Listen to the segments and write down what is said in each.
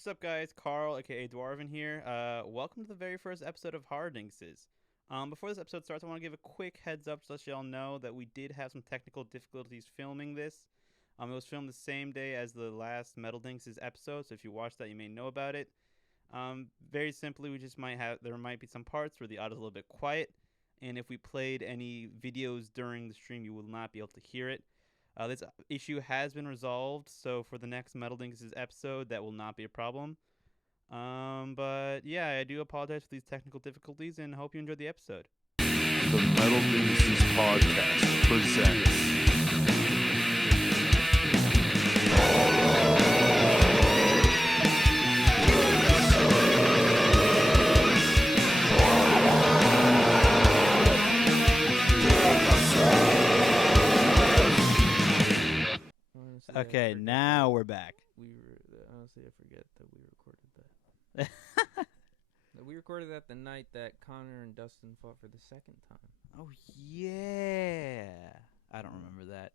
What's up, guys? Carl, aka Dwarven here. Welcome to the very first episode of Dinguses. Before this episode starts, I want to give a quick heads up to let y'all know that we did have some technical difficulties filming this. It was filmed the same day as the last Metal Dinguses episode, so if you watched that, you may know about it. Very simply, there might be some parts where the audio is a little bit quiet, and if we played any videos during the stream, you will not be able to hear it. This issue has been resolved, so for the next Metal Dinguses episode, that will not be a problem. But yeah, I do apologize for these technical difficulties and hope you enjoyed the episode. The Metal Dinguses podcast presents. Okay, now we're back. Honestly, I forget that we recorded that. We recorded that the night that Connor and Dustin fought for the second time. Oh yeah, I don't remember that.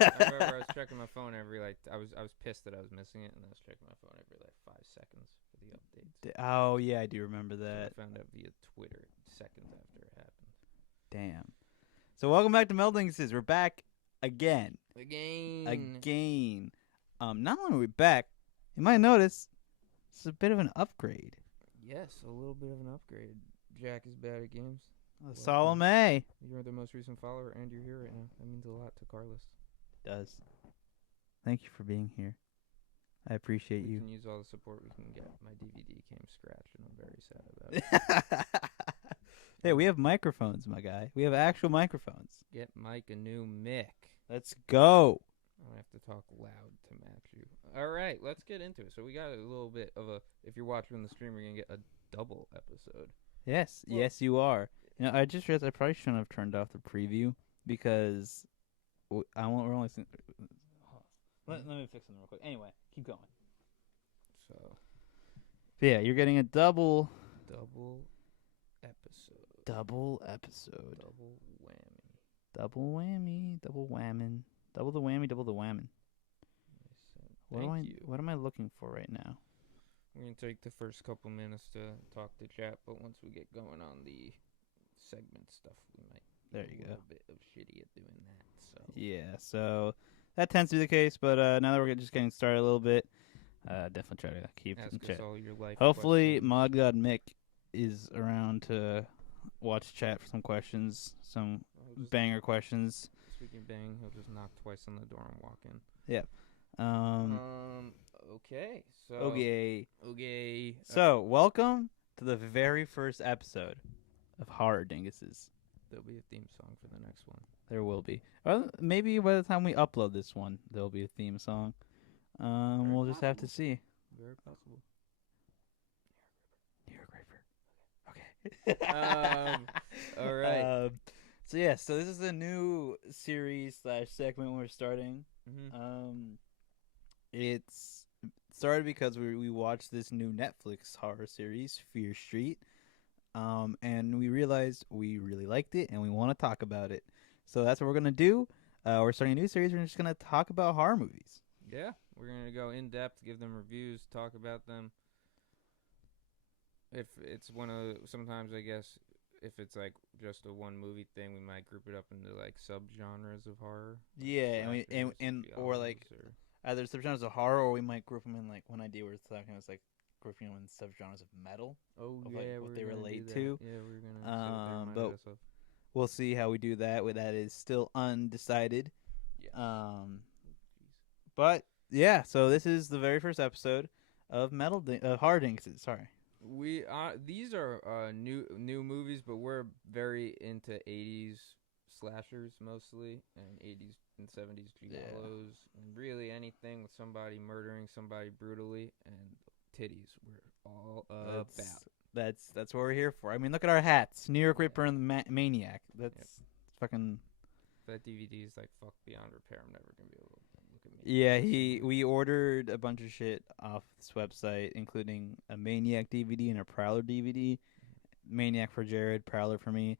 I remember I was checking my phone every I was pissed that I was missing it, and I was checking my phone every 5 seconds for the updates. Oh yeah, I do remember that. So I found out via Twitter seconds after it happened. Damn. So welcome back to Metal Dinguses. We're back again. Not only are we back, you might notice it's a bit of an upgrade. Yes, a little bit of an upgrade. Jack is bad at games. Salome. You're the most recent follower, and you're here right now. That means a lot to Carlos. It does. Thank you for being here. I appreciate you. We can use all the support we can get. My DVD came scratched, and I'm very sad about it. Hey, we have microphones, my guy. We have actual microphones. Get Mike a new mic. Let's go. I have to talk loud to match you. All right, let's get into it. So we got a little bit of a. If you're watching the stream, we're gonna get a double episode. Yes, yes, you are. I just realized I probably shouldn't have turned off the preview because we're only. Let me fix something real quick. Anyway, keep going. So. Yeah, you're getting a double episode. Double episode. Double whammy. Double whammin'. Double the whammy, double the whammin'. What am I looking for right now? We're going to take the first couple minutes to talk to chat, but once we get going on the segment stuff, we might be a little bit of shitty at doing that. So yeah, so that tends to be the case, but now that we're just getting started a little bit, definitely try to keep Ask in chat. all your life Hopefully, questions. Mod God Mick is around to watch chat for some questions, some banger questions. Speaking of bang, he'll just knock twice on the door and walk in. Yeah. Okay. So. Okay. So, welcome to the very first episode of Horror Dinguses. There'll be a theme song for the next one. There will be. Maybe by the time we upload this one, there'll be a theme song. We'll just have to see. Very possible. New York Raper. Okay. All right. So this is a new series / segment we're starting. Mm-hmm. It's started because we watched this new Netflix horror series, Fear Street, and we realized we really liked it and we want to talk about it. So that's what we're gonna do. We're starting a new series. We're just gonna talk about horror movies. Yeah, we're gonna go in depth, give them reviews, talk about them. If it's sometimes I guess if it's just a one movie thing, we might group it up into subgenres of horror. Yeah, either subgenres of horror, or we might group them in one idea we're talking was grouping them in subgenres of metal. Oh yeah, what they relate to. Yeah, we're gonna. But we'll see how we do that. That is still undecided. Yes. But yeah, so this is the very first episode of Horror Dinguses. Sorry. These are new movies, but we're very into 80s slashers mostly, and 80s and 70s giallos, and really anything with somebody murdering somebody brutally and titties. We're all about. That's what we're here for. I mean, look at our hats: New York Ripper and the Maniac. That's fucking. That DVD is fuck beyond repair. I'm never gonna be able to look at me. Yeah, we ordered a bunch of shit off this website, including a Maniac DVD and a Prowler DVD. Maniac for Jared, Prowler for me.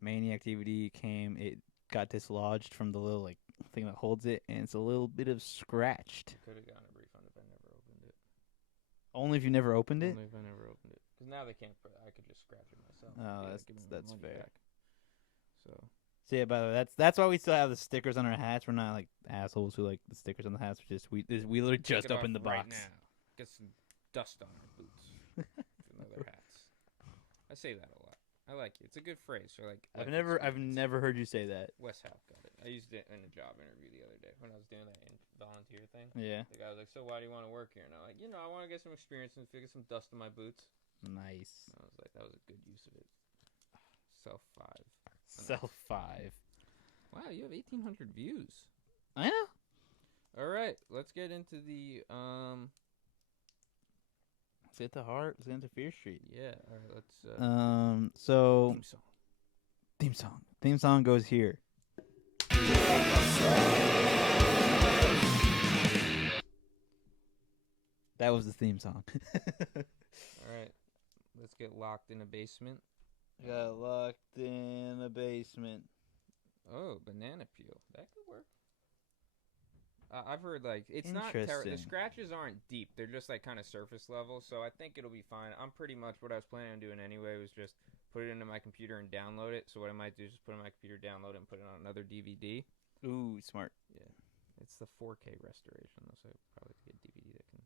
Maniac DVD came. It got dislodged from the little thing that holds it, and it's a little bit of scratched. Could have gotten a refund if I never opened it. Only if you never opened it. Only if I never opened it. Because now they can't. I could just scratch it myself. Oh, Be like, give me my that's money fair. back. So So yeah, by the way, that's why we still have the stickers on our hats. We're not like assholes who like the stickers on the hats. We literally take just it opened the off box. right now. Get some dust on our boots. With leather hats. I say that a lot. I like it. It's a good phrase. So like I've never heard you say that. Wes Half got it. I used it in a job interview the other day when I was doing that volunteer thing. Yeah. The guy was like, "So why do you want to work here?" And I'm like, I want to get some experience and get some dust on my boots. Nice. And I was like, that was a good use of it. Self 5. Self 5. Wow, you have 1,800 views. I know. All right, let's get into the Let's get to Heart. Let's get into Fear Street. Yeah. All right. Let's. So Theme song. Theme song goes here. That was the theme song. All right, let's get locked in a basement. Got locked in a basement. Oh, banana peel. That could work. I've heard like it's not the Interesting. scratches aren't deep. They're just like kind of surface level, so I think it'll be fine. I'm pretty much what I was planning on doing anyway was just put it into my computer and download it. So what I might do is just put it in my computer, download it, and put it on another DVD. Ooh, smart. Yeah, it's the 4K restoration though, so I probably get a DVD that can.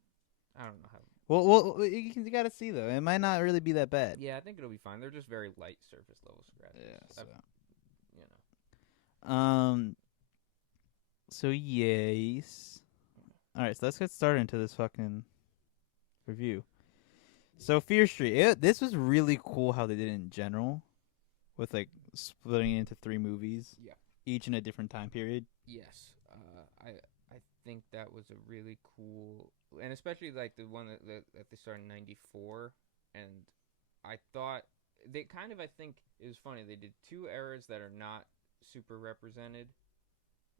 I don't know how. Well, you gotta see though. It might not really be that bad. Yeah, I think it'll be fine. They're just very light surface level scratches. Yeah. So. You know. So yes. All right, so let's get started into this fucking review. So Fear Street, this was really cool how they did it in general, with like splitting it into 3 movies. Yeah. Each in a different time period. Yes. I think that was a really cool, and especially like the one that they started in '94, and I thought they kind of I think it was funny they did 2 eras that are not super represented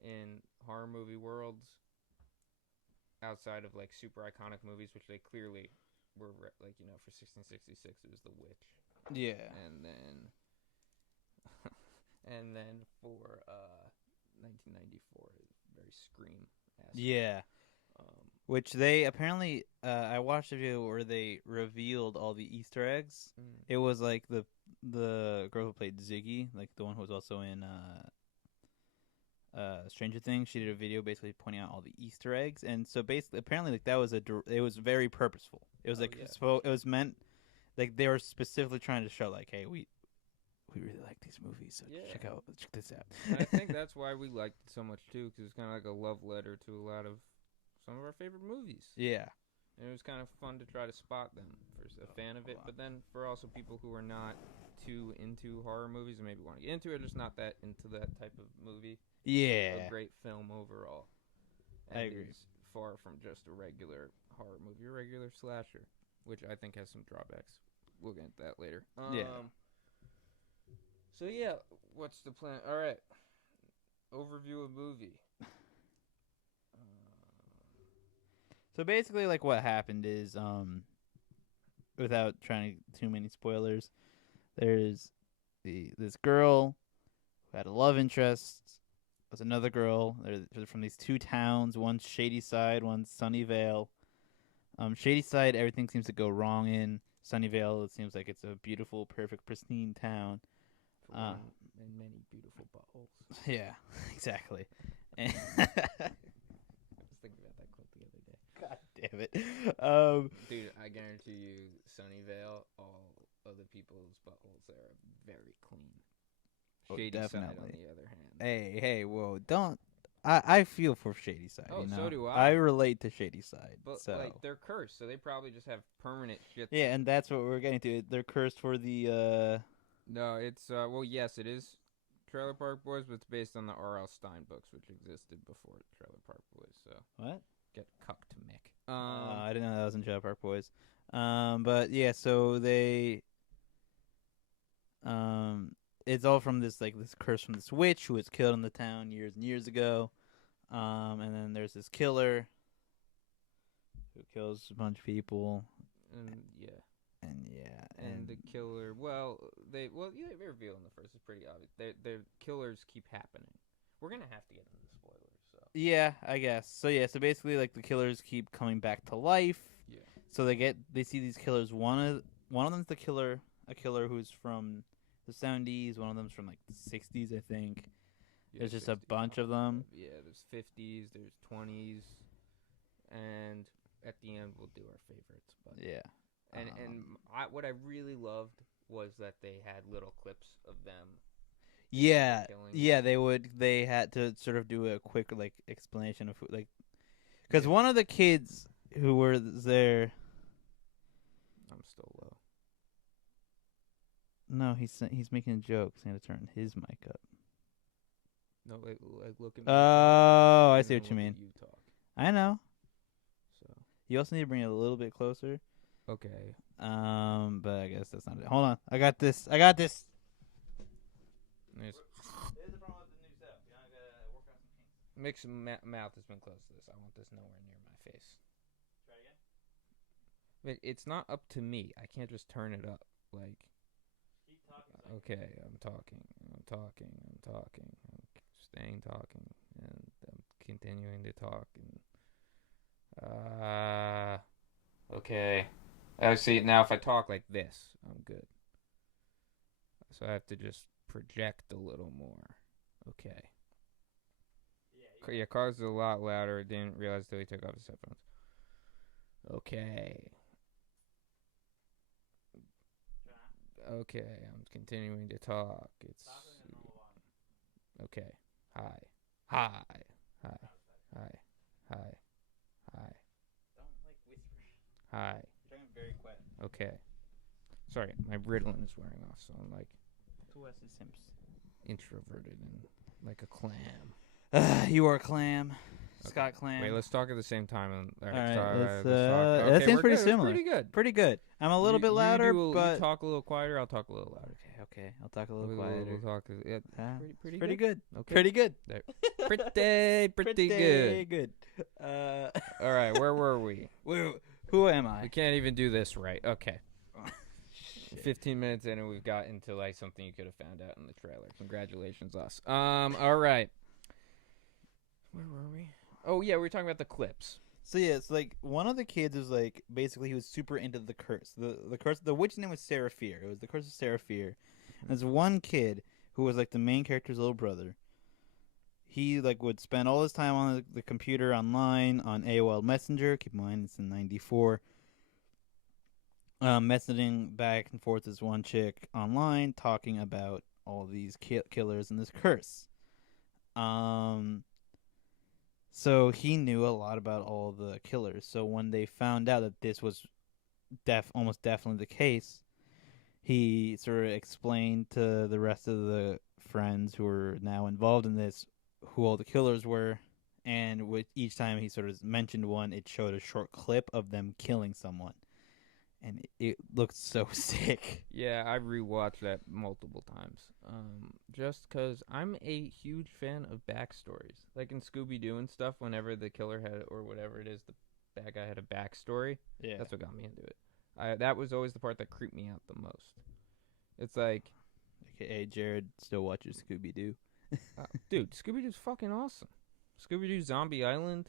in horror movie worlds outside of like super iconic movies, which they clearly were like for 1666 it was The Witch. Yeah. And then for 1994 very Scream. Yeah. Which they apparently I watched a video where they revealed all the Easter eggs. It was like the girl who played Ziggy, like the one who was also in Stranger Things. She did a video basically pointing out all the Easter eggs, and so basically apparently like that was it was very purposeful. It was it was meant like they were specifically trying to show like, hey, we really like these movies, so check this out. And I think that's why we liked it so much too, because it's kind of like a love letter to a lot of some of our favorite movies. Yeah. And it was kind of fun to try to spot them for a fan of it, but then for also people who are not too into horror movies and maybe want to get into it, or just not that into that type of movie. Yeah. A great film overall. And I agree. It's far from just a regular horror movie, a regular slasher, which I think has some drawbacks. We'll get into that later. So yeah, what's the plan? All right, overview of movie. So basically, like what happened is, without trying to too many spoilers, there's this girl who had a love interest. There's another girl. They're from these 2 towns. One's Shady Side, one's Sunnyvale. Shady Side, everything seems to go wrong in. Sunnyvale, it seems like it's a beautiful, perfect, pristine town. And many beautiful buttholes. Yeah, exactly. I was thinking about that clip the other day. God damn it. Dude, I guarantee you, Sunnyvale, all of the people's buttholes there are very clean. Shady definitely. Side, on the other hand. Hey, whoa, don't. I feel for Shady Side. Oh, you know? so do I. I relate to Shady Side. But so. like they're cursed, so they probably just have permanent shit. Yeah, and that's what we're getting to. They're cursed for the. No, it's well, yes, it is Trailer Park Boys, but it's based on the R.L. Stein books, which existed before Trailer Park Boys. So what? Get cucked, Mick. I didn't know that was in Trailer Park Boys. But yeah, so they. It's all from this curse from this witch who was killed in the town years and years ago. And then there's this killer who kills a bunch of people. And yeah. And the killer, they reveal in the first. It's pretty obvious. The killers keep happening. We're gonna have to get into the spoilers. So yeah, I guess. So yeah, so basically, like the killers keep coming back to life. Yeah. So they see these killers. One of them's a killer who's from the 70s. One of them's from like the 60s, I think. There's just a 60s, bunch of them. Yeah, there's 50s, there's 20s, and at the end we'll do our favorites. But Yeah. What I really loved was that they had little clips of them. Yeah, killing. yeah. They had to sort of do a quick like explanation of like, because Yeah. one of the kids who were there. I'm still low. No, he's making a joke. He's gonna turn his mic up. No, like look at me. Oh, I and see then what you look mean. at You talk. I know. So You also need to bring it a little bit closer. okay. But I guess that's not it. Hold on, I got this. There's, This is the problem with the new setup. You know, I gotta work on some kinks. Mix mouth has been close to this. I want this nowhere near my face. Try again. It's not up to me. I can't just turn it up. Like. Keep talking. Okay, I'm talking. I'm staying talking, and I'm continuing to talk. And okay. I see. Now, if I talk like this, I'm good. So I have to just project a little more. Okay. Yeah, Carl's a lot louder. I didn't realize till he took off his headphones. Okay. Okay, I'm continuing to talk. It's okay. Hi. Hi. Hi. Hi. Hi. Hi. Don't like whisper. Hi. You're talking very quiet. Okay. Sorry, my Ritalin is wearing off, so I'm like To us, it seems. introverted and like a clam. You are a clam. Okay. Scott Clam. Wait, let's talk at the same time. All right, let's talk. that Okay, seems we're pretty good. similar. It's pretty good. Pretty good. I'm a little bit louder, but you talk a little quieter. I'll talk a little louder. okay. I'll talk a little We'll quieter. talk. Yeah, Pretty good. Okay. Pretty good. Pretty good. Good. All right, where were we? Who am I? We can't even do this right. Okay. 15 minutes in and we've got into like something you could have found out in the trailer. Congratulations, us. All right. Where were we? Oh yeah, we were talking about the clips. So yeah, it's like one of the kids was like basically he was super into the curse. The curse. The witch name was Seraphir. It was the curse of Seraphir. And there's one kid who was like the main character's little brother. He like would spend all his time on the computer online on AOL Messenger. Keep in mind it's in '94. Messaging back and forth as one chick online, talking about all these killers and this curse. So he knew a lot about all the killers. So when they found out that this was almost definitely the case, he sort of explained to the rest of the friends who were now involved in this who all the killers were. And with each time he sort of mentioned one, it showed a short clip of them killing someone. And it looked so sick. Yeah, I rewatched that multiple times. Just because I'm a huge fan of backstories. Like in Scooby-Doo and stuff, whenever the killer had, or whatever it is, the bad guy had a backstory. Yeah. That's what got me into it. That was always the part that creeped me out the most. It's like... AKA Jared still watches Scooby-Doo. Dude, Scooby-Doo's fucking awesome. Scooby-Doo Zombie Island,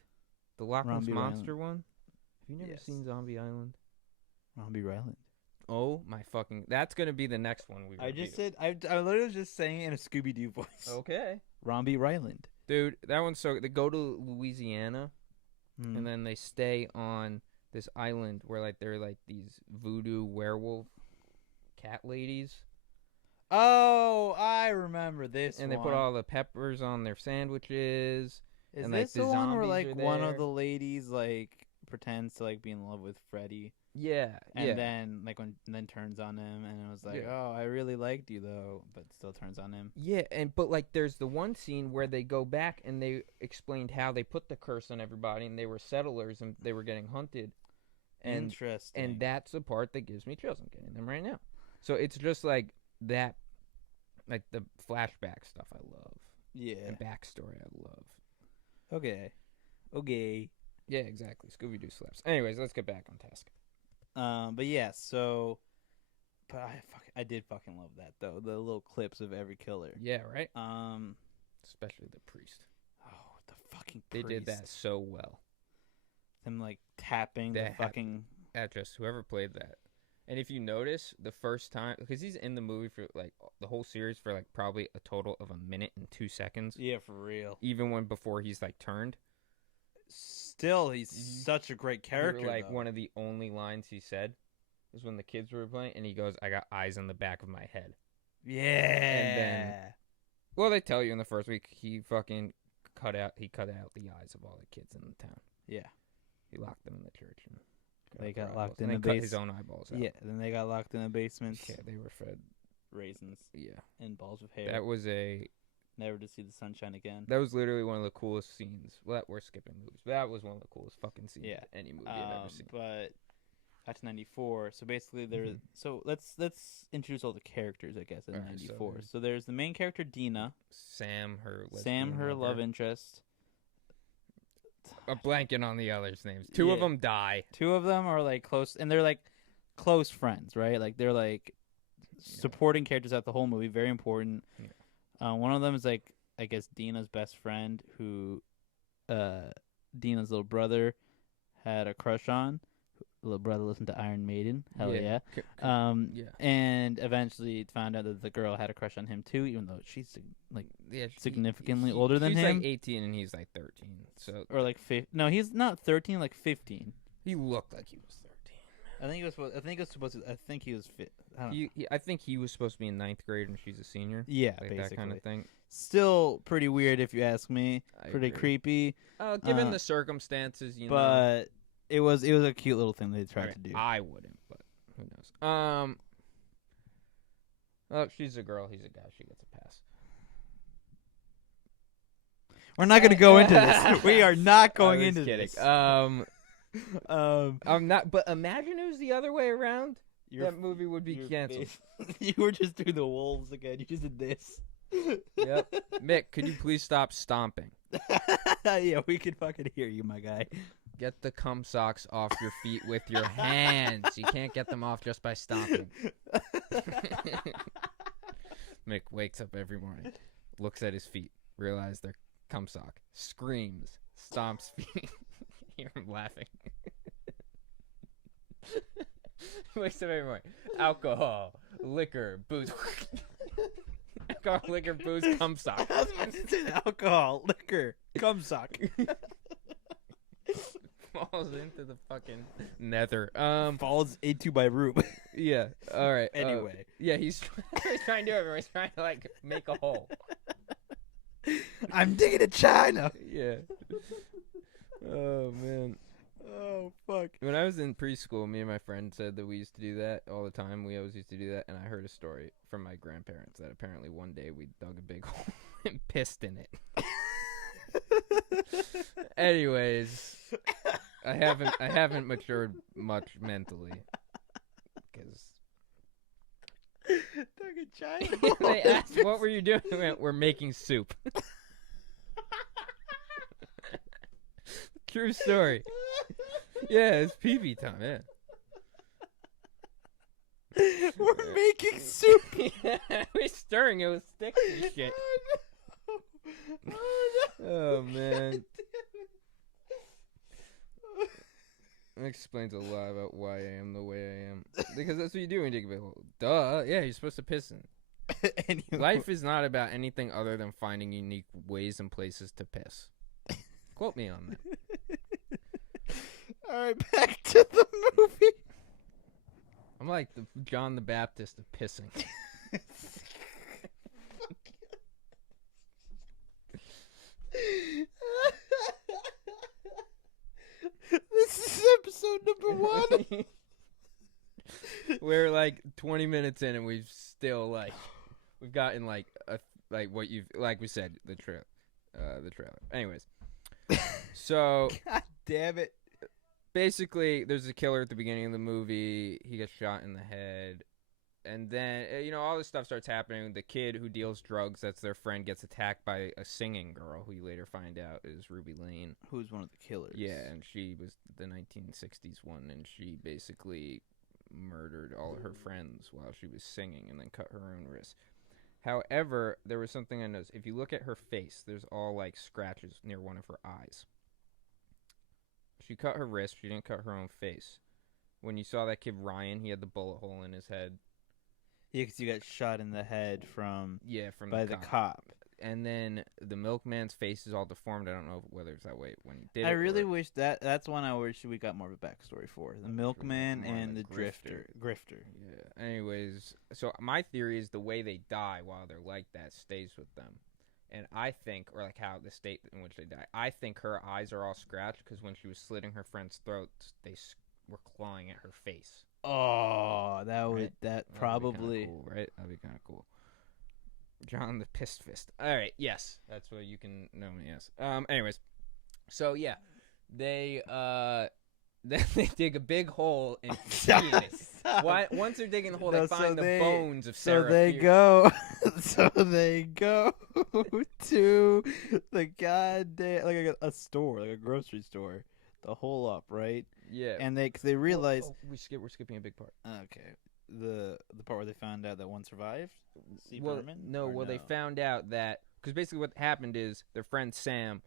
the Loch Ness Monster one. Have you never seen Zombie Island? Robbie Ryland. Oh my fucking! That's gonna be the next one we. I just said I literally was just saying it in a Scooby Doo voice. Okay. Robbie Ryland. Dude, that one's so. They go to Louisiana, and then they stay on this island where like they're like these voodoo werewolf cat ladies. Oh, I remember this. And they put all the peppers on their sandwiches. Is and, this like, the one where like one there. of the ladies like pretends to like be in love with Freddy? Yeah, and then like then turns on him, and it was like, oh, I really liked you though, but still turns on him. Yeah, but like there's the one scene where they go back and they explained how they put the curse on everybody, and they were settlers and they were getting hunted. And, Interesting. And that's the part that gives me chills. I'm getting them right now. So it's just like that, like the flashback stuff I love. Yeah. And backstory I love. Okay. Yeah, exactly. Scooby-Doo slaps. Anyways, let's get back on task. But yeah, so, but I did fucking love that though. The little clips of every killer. Yeah, right. Especially the priest. Oh, the fucking priest. They did priest. that so well. Them like tapping the fucking actress, whoever played that. And if you notice, the first time, because he's in the movie for like the whole series for like probably a total of 1 minute and 2 seconds. Yeah, for real. Even before he's like turned. Still, he's such a great character. Like one of the only lines he said was when the kids were playing, and he goes, "I got eyes on the back of my head." Yeah. And then, well, they tell you in the first week he fucking cut out the eyes of all the kids in the town. Yeah. He locked them in the church and they got their locked eyeballs. in And the then cut base. his own eyeballs out. Yeah, then they got locked in the basement. Yeah, they were fed Raisins Yeah, and balls of hair. that was Never to see the sunshine again. that was literally one of the coolest scenes. Well, we're skipping movies, but that was one of the coolest fucking scenes Yeah. in any movie I've ever seen. But back to 94. So basically, there's so let's introduce all the characters, I guess, in Alright, 94. So there's the main character Dina, Sam, her love interest. A blanket on the others' names. Two of Yeah. them die. Two of them are like close, and they're like close friends, right? Like they're like supporting characters out the whole movie. Very important. Yeah. One of them is like, I guess, Dina's best friend, who Dina's little brother had a crush on. Little brother listened to Iron Maiden. Hell yeah. Yeah. And eventually found out that the girl had a crush on him too, even though she's like significantly older than she's him. Like 18 and he's like 13. So or like no, he's not 13, like 15. he looked like he was 13. I think he was supposed to. I think he was fit. I think he was supposed to be in 9th grade and she's a senior. Yeah, like basically that kind of thing. Still pretty weird if you ask me. Pretty creepy. Given the circumstances, you know. But it was a cute little thing they tried to do. I wouldn't, but who knows? Oh, she's a girl. He's a guy. She gets a pass. We're not going to go into this. We are not going into kidding. this. I'm not. But imagine it was the other way around. That movie would be canceled. You were just doing the wolves again. You just did this. Yep. Mick, could you please stop stomping? Yeah, we can fucking hear you, my guy. Get the cum socks off your feet with your hands. You can't get them off just by stomping. Mick wakes up every morning, looks at his feet, realizes they're cum sock, screams, stomps feet. Hear him laughing. Wakes up every morning. Alcohol, liquor, booze. Alcohol, liquor, booze, cum sock. I was about to say alcohol, liquor, cum sock. Falls into the fucking nether. Falls into my room. Yeah. All right. Anyway. Yeah, he's trying to do everything. He's trying to like make a hole. I'm digging a China. Yeah. Oh man. Oh fuck. When I was in preschool, me and my friend said that we used to do that all the time. We always used to do that, and I heard a story from my grandparents that apparently one day we dug a big hole and pissed in it. Anyways, I haven't matured much mentally because they asked, "What were you doing?" We went, "We're making soup." True story. Yeah, it's pee-pee time. Yeah. We're making soup. Yeah, we're stirring it with sticks and shit. Oh man. That explains a lot about why I am the way I am. Because that's what you do when you dig a big hole. Duh. Yeah, you're supposed to piss in. Anyway. Life is not about anything other than finding unique ways and places to piss. Quote me on that. All right, back to the movie. I'm like the John the Baptist of pissing. This is episode number 1. We're like 20 minutes in and we've gotten like what you've like we said the trailer. Anyways, so God damn it. Basically, there's a killer at the beginning of the movie. He gets shot in the head. And then, all this stuff starts happening. The kid who deals drugs, that's their friend, gets attacked by a singing girl who you later find out is Ruby Lane. Who's one of the killers. Yeah, and she was the 1960s one, and she basically murdered all of her friends while she was singing and then cut her own wrist. However, there was something I noticed. If you look at her face, there's all, like, scratches near one of her eyes. She cut her wrist. She didn't cut her own face. when you saw that kid Ryan, he had the bullet hole in his head. Yeah, because you got shot in the head from by the cop. And then the milkman's face is all deformed. I don't know whether it's that way when he did I it. really wish that's one I wish we got more of a backstory for. The milkman and the grifter. Yeah. Anyways, so my theory is the way they die while they're like that stays with them. And I think, or like how the state in which they die, I think her eyes are all scratched because when she was slitting her friend's throats, they were clawing at her face. Oh, Right? that probably. That'd be cool, right? That'd be kind of cool. John the Pissed Fist. All right, yes, that's what you can know me as. Anyways, so yeah, they then they dig a big hole and once they're digging the hole, they find the bones of Sarah. So they go to the goddamn like a store, like a grocery store, the hole up, right? Yeah, and they realize we're skipping a big part. Okay, the part where they found out that one survived. They found out that because basically what happened is their friend Sam,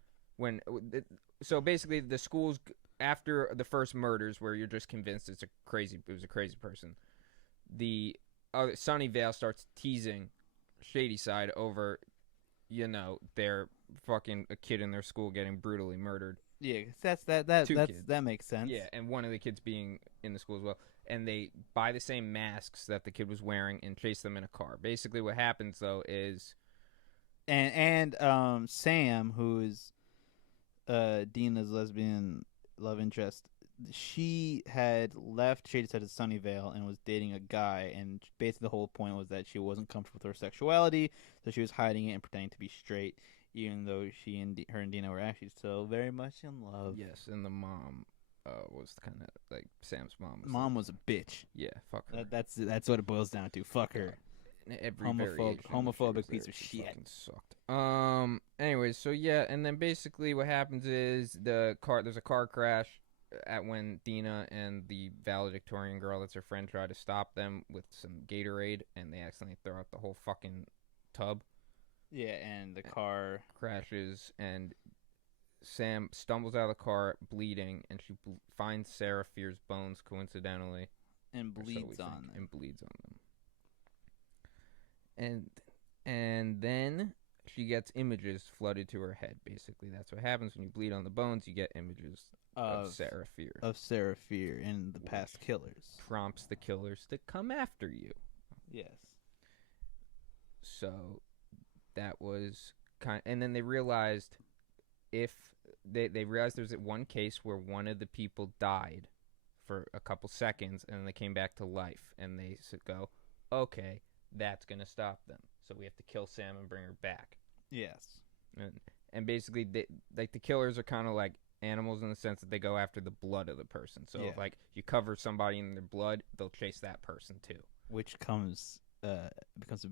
so basically the school's after the first murders where you're just convinced it was a crazy person. The Sunnyvale starts teasing Shady Side over, their fucking a kid in their school getting brutally murdered. Yeah, that makes sense. Yeah, and one of the kids being in the school as well. And they buy the same masks that the kid was wearing and chase them in a car. Basically, what happens though is, and Sam, who is Dina's lesbian love interest, she had left Shady Side of Sunnyvale and was dating a guy, and basically the whole point was that she wasn't comfortable with her sexuality, so she was hiding it and pretending to be straight, even though her and Dina were actually still very much in love. Yes, and the mom was kind of like Sam's mom. Mom was a bitch. Yeah, fuck her. That's what it boils down to. Fuck her. Every homophobic piece of shit. Sucked. Anyways, so yeah, and then basically what happens is there's a car crash when Dina and the valedictorian girl that's her friend try to stop them with some Gatorade, and they accidentally throw out the whole fucking tub. Yeah, and the car crashes, and Sam stumbles out of the car bleeding, and she finds Sarah Fear's bones coincidentally, and bleeds on them. And then she gets images flooded to her head. Basically, that's what happens when you bleed on the bones. You get images of Sarah Fear and the past killers. Prompts the killers to come after you. Yes. So that was and then they realized they realized there's one case where one of the people died for a couple seconds and then they came back to life, and they go, okay, that's gonna stop them, so we have to kill Sam and bring her back. Yes. And basically the killers are kind of like animals in the sense that they go after the blood of the person. So if like you cover somebody in their blood, they'll chase that person too, which becomes a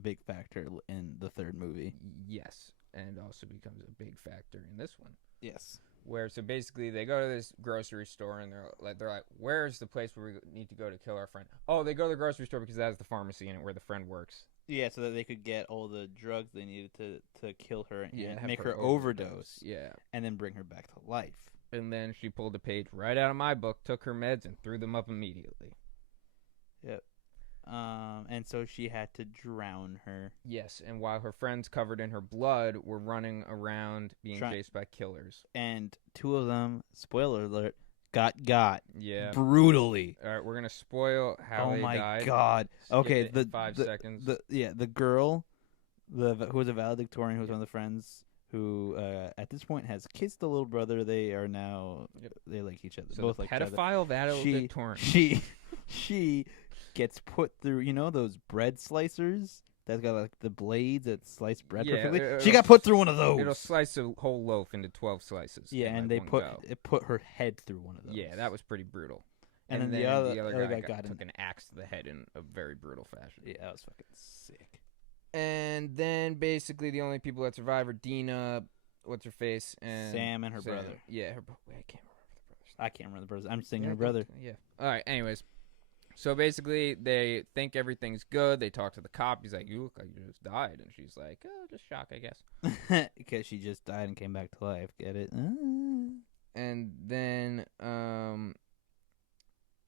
big factor in the third movie. Yes, and also becomes a big factor in this one. Yes. Where so basically they go to this grocery store and they're like, where's the place where we need to go to kill our friend? Oh, they go to the grocery store because that has the pharmacy in it where the friend works. Yeah, so that they could get all the drugs they needed to kill her and make her overdose. Yeah. And then bring her back to life. And then she pulled a page right out of my book, took her meds, and threw them up immediately. Yep. And so she had to drown her. Yes, and while her friends covered in her blood were running around being chased by killers. And two of them, spoiler alert, got yeah, brutally. All right, we're gonna spoil how they died. Oh my god! Okay, the 5 seconds. The girl, who was a valedictorian, who was one of the friends, who at this point has kissed the little brother. They are now they like each other. So both the like pedophile valedictorian. She gets put through, those bread slicers that's got like the blades that slice bread perfectly. She got put through one of those. It'll slice a whole loaf into 12 slices. Yeah, and they put her head through one of those. Yeah, that was pretty brutal. And then the other guy took an axe to the head in a very brutal fashion. Yeah, that was fucking sick. And then basically the only people that survive are Dina, what's her face, and Sam and her brother. Yeah, I can't remember the brothers. I'm just thinking her brother. Yeah. All right. Anyways. So basically, they think everything's good. They talk to the cop. He's like, "You look like you just died," and she's like, "Oh, just shock, I guess." Because she just died and came back to life. Get it? And then,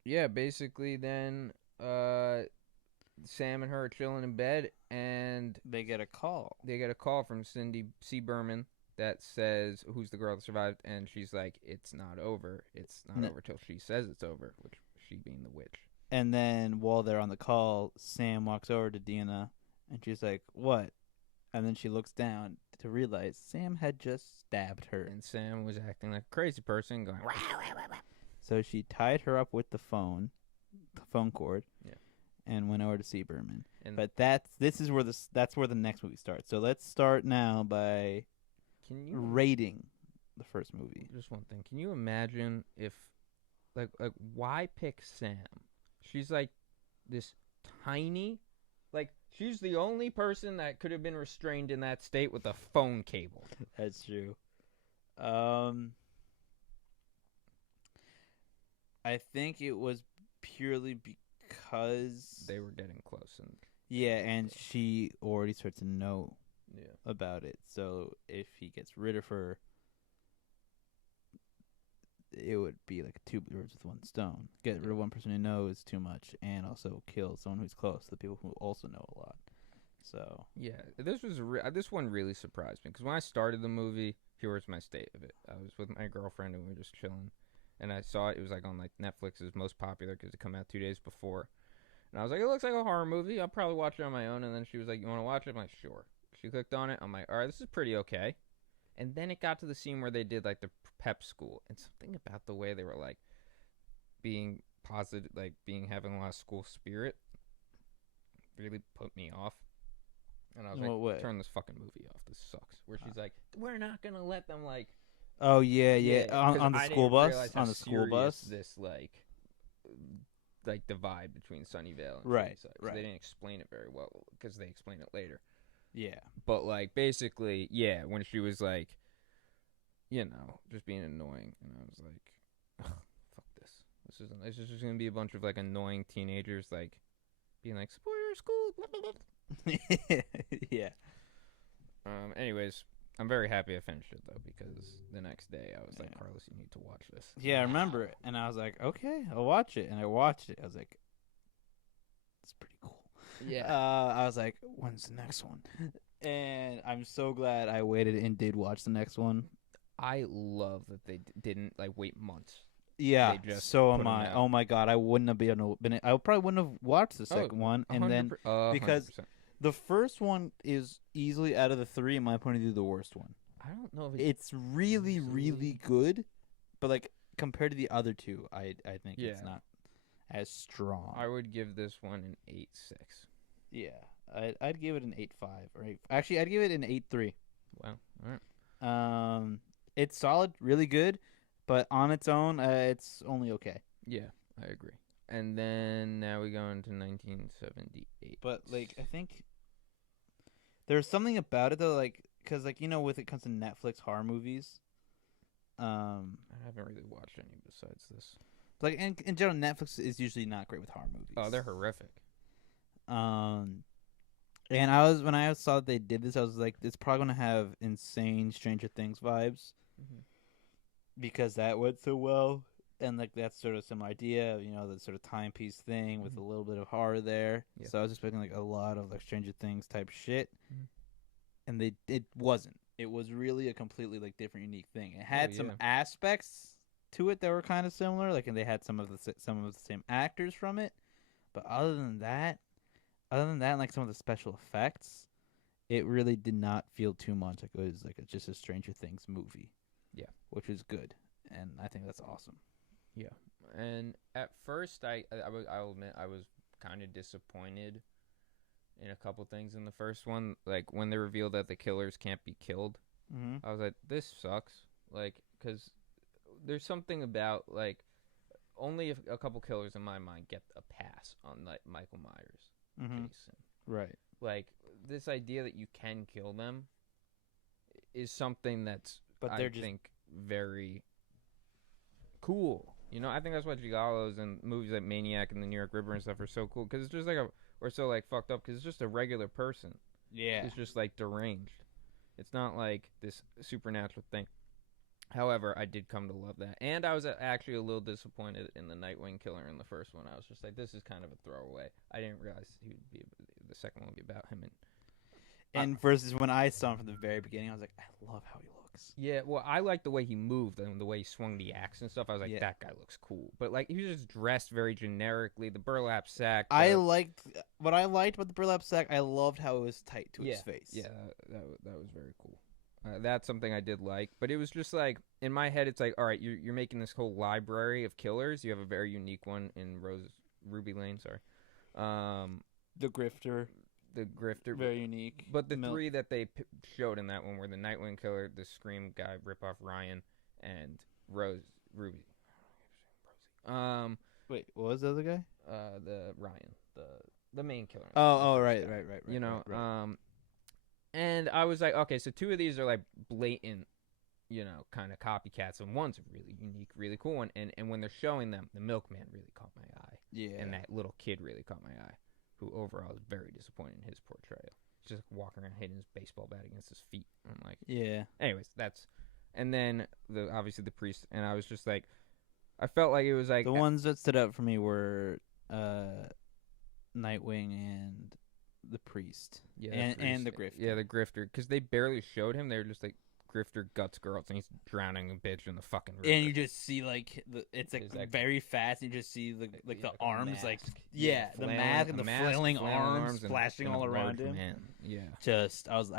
Yeah, basically then Sam and her are chilling in bed, and They get a call. they get a call from Cindy C. Berman that says, who's the girl that survived, and she's like, it's not over. It's not No. over till she says it's over, which she being the witch. And then while they're on the call, Sam walks over to Dina, and she's like, "What?" And then she looks down to realize Sam had just stabbed her. And Sam was acting like a crazy person, going, wah, wah, wah, wah. So she tied her up with the phone cord, Yeah. and went over to see Berman. And But that's where the next movie starts. So let's start now by can you rating the first movie. just one thing? Can you imagine if, like, why pick Sam? She's like this tiny, like she's the only person that could have been restrained in that state with a phone cable. That's true. I think it was purely because They were getting close, and and she already starts to know yeah, about it. So if he gets rid of her, it would be like two birds with one stone. Get rid of one person who knows too much, and also kill someone who's close, the people who also know a lot. So yeah. This one really surprised me because when I started the movie, here was my state of it. I was with my girlfriend and we were just chilling, and I saw it. It was like on like Netflix's most popular because it came out 2 days before. And I was like, it looks like a horror movie. I'll probably watch it on my own. And then she was like, you want to watch it? I'm like, sure. She clicked on it. I'm like, all right, this is pretty okay. And then it got to the scene where they did like the prep school, and something about the way they were like being positive, like having a lot of school spirit, really put me off. And I was What like, way? turn this fucking movie off. This sucks. Where she's like, we're not gonna let them like. oh yeah. 'Cause On the I school didn't bus. realize how On the school serious bus. This like divide between Sunnyvale and Right, Sunnyside. right. They didn't explain it very well because they explain it later. Yeah. But like basically, yeah, when she was like, you know, just being annoying, and I was like, ugh, fuck this. This is just gonna be a bunch of like annoying teenagers like being like, support our school. Blah, blah, blah. Yeah. Anyways, I'm very happy I finished it though because the next day I was like, Yeah. Carlos, you need to watch this. Yeah, I remember it, and I was like, okay, I'll watch it, and I watched it. I was like, it's pretty cool. Yeah. I was like, when's the next one? And I'm so glad I waited and did watch the next one. I love that they didn't like wait months. Yeah, They just so put am 'em I. out. Oh my god, I wouldn't have been. I probably wouldn't have watched the second one, and then because 100%. the first one is easily out of the three, in my point of view, the worst one. I don't know if It's really, easily- really good, but like compared to the other two, I think it's Yeah. not as strong. I would give this one an 8.6. Yeah, I'd give it an 8.5 or 8. Actually, I'd give it an 8.3. Wow. All right. It's solid, really good, but on its own, it's only okay. Yeah, I agree. And then now we go into 1978. But like, I think there's something about it though, like, cause like with it comes to Netflix horror movies, I haven't really watched any besides this. like in general, Netflix is usually not great with horror movies. Oh, they're horrific. And when I saw that they did this, I was like, it's probably gonna have insane Stranger Things vibes because that went so well, and like that's sort of similar idea, the sort of timepiece thing with a little bit of horror there. Yeah. So I was expecting like a lot of like Stranger Things type shit, Mhm. and it wasn't. It was really a completely like different, unique thing. It had some yeah. aspects to it that were kind of similar, like, and they had some of the same actors from it, but other than that, like some of the special effects, it really did not feel too much like it was like just a Stranger Things movie. Yeah. Which is good, and I think that's awesome. Yeah. And at first, I'll admit I was kind of disappointed in a couple things in the first one. Like when they revealed that the killers can't be killed, Mm-hmm. I was like, this sucks. Like, because there's something about like only a couple killers in my mind get a pass on like Michael Myers, Mm-hmm. Jason. Right. Like this idea that you can kill them is something that's But I they're just think very cool. I think that's why gigolos and movies like Maniac and the New York Ripper and stuff are so cool because it's just like or so like fucked up because it's just a regular person. yeah. It's just like deranged. It's not like this supernatural thing. However, I did come to love that, and I was actually a little disappointed in the Nightwing killer in the first one. I was just like, this is kind of a throwaway. I didn't realize the second one would be about him. And versus when I saw him from the very beginning, I was like, I love how he looks. Yeah, well, I liked the way he moved and the way he swung the axe and stuff. I was like, Yeah. that guy looks cool. But like, he was just dressed very generically. The burlap sack. I liked what I liked about the burlap sack. I loved how it was tight to his face. Yeah, that was very cool. That's something I did like, but it was just like in my head, it's like, all right, you're making this whole library of killers. You have a very unique one in Ruby Lane. Sorry, The Grifter, very unique. But the three that they showed in that one were the Nightwing killer, the Scream guy, ripoff Ryan, and Ruby. Wait, what was the other guy? The Ryan, the main killer. Oh, right. You know, right. And I was like, okay, so two of these are like blatant, kind of copycats, and one's a really unique, really cool one. And when they're showing them, the Milkman really caught my eye. Yeah. And that little kid really caught my eye, who overall is very disappointed in his portrayal. He's just walking around hitting his baseball bat against his feet. I'm like, yeah. Anyways, and then obviously the priest, and I was just like, I felt like it was like the ones that stood out for me were Nightwing and the priest. Yeah, and the Grifter. Yeah, the Grifter, because they barely showed him. They were just like, Grifter guts girls, and he's drowning a bitch in the fucking river. And you just see it's like very fast. You just see the arms, like the mask and the flailing arms flashing all around him. Man. Yeah, I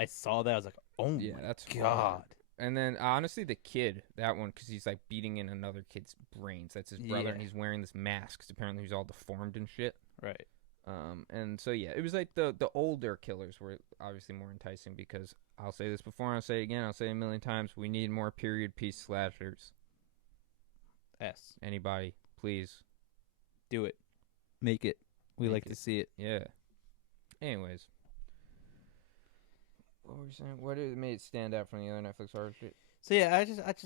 saw that. I was like, oh my that's god. And then honestly, the kid, that one, because he's like beating in another kid's brains. That's his brother, and he's wearing this mask. 'Cause apparently, he's all deformed and shit. Right. And so yeah, it was like the older killers were obviously more enticing, because I'll say this before, I'll say it again, I'll say it a million times, we need more period piece slashers. Anybody, please. Do it. Make it. We like to see it. Yeah. Anyways. What were we saying? What made it stand out from the other Netflix horror shit? So yeah,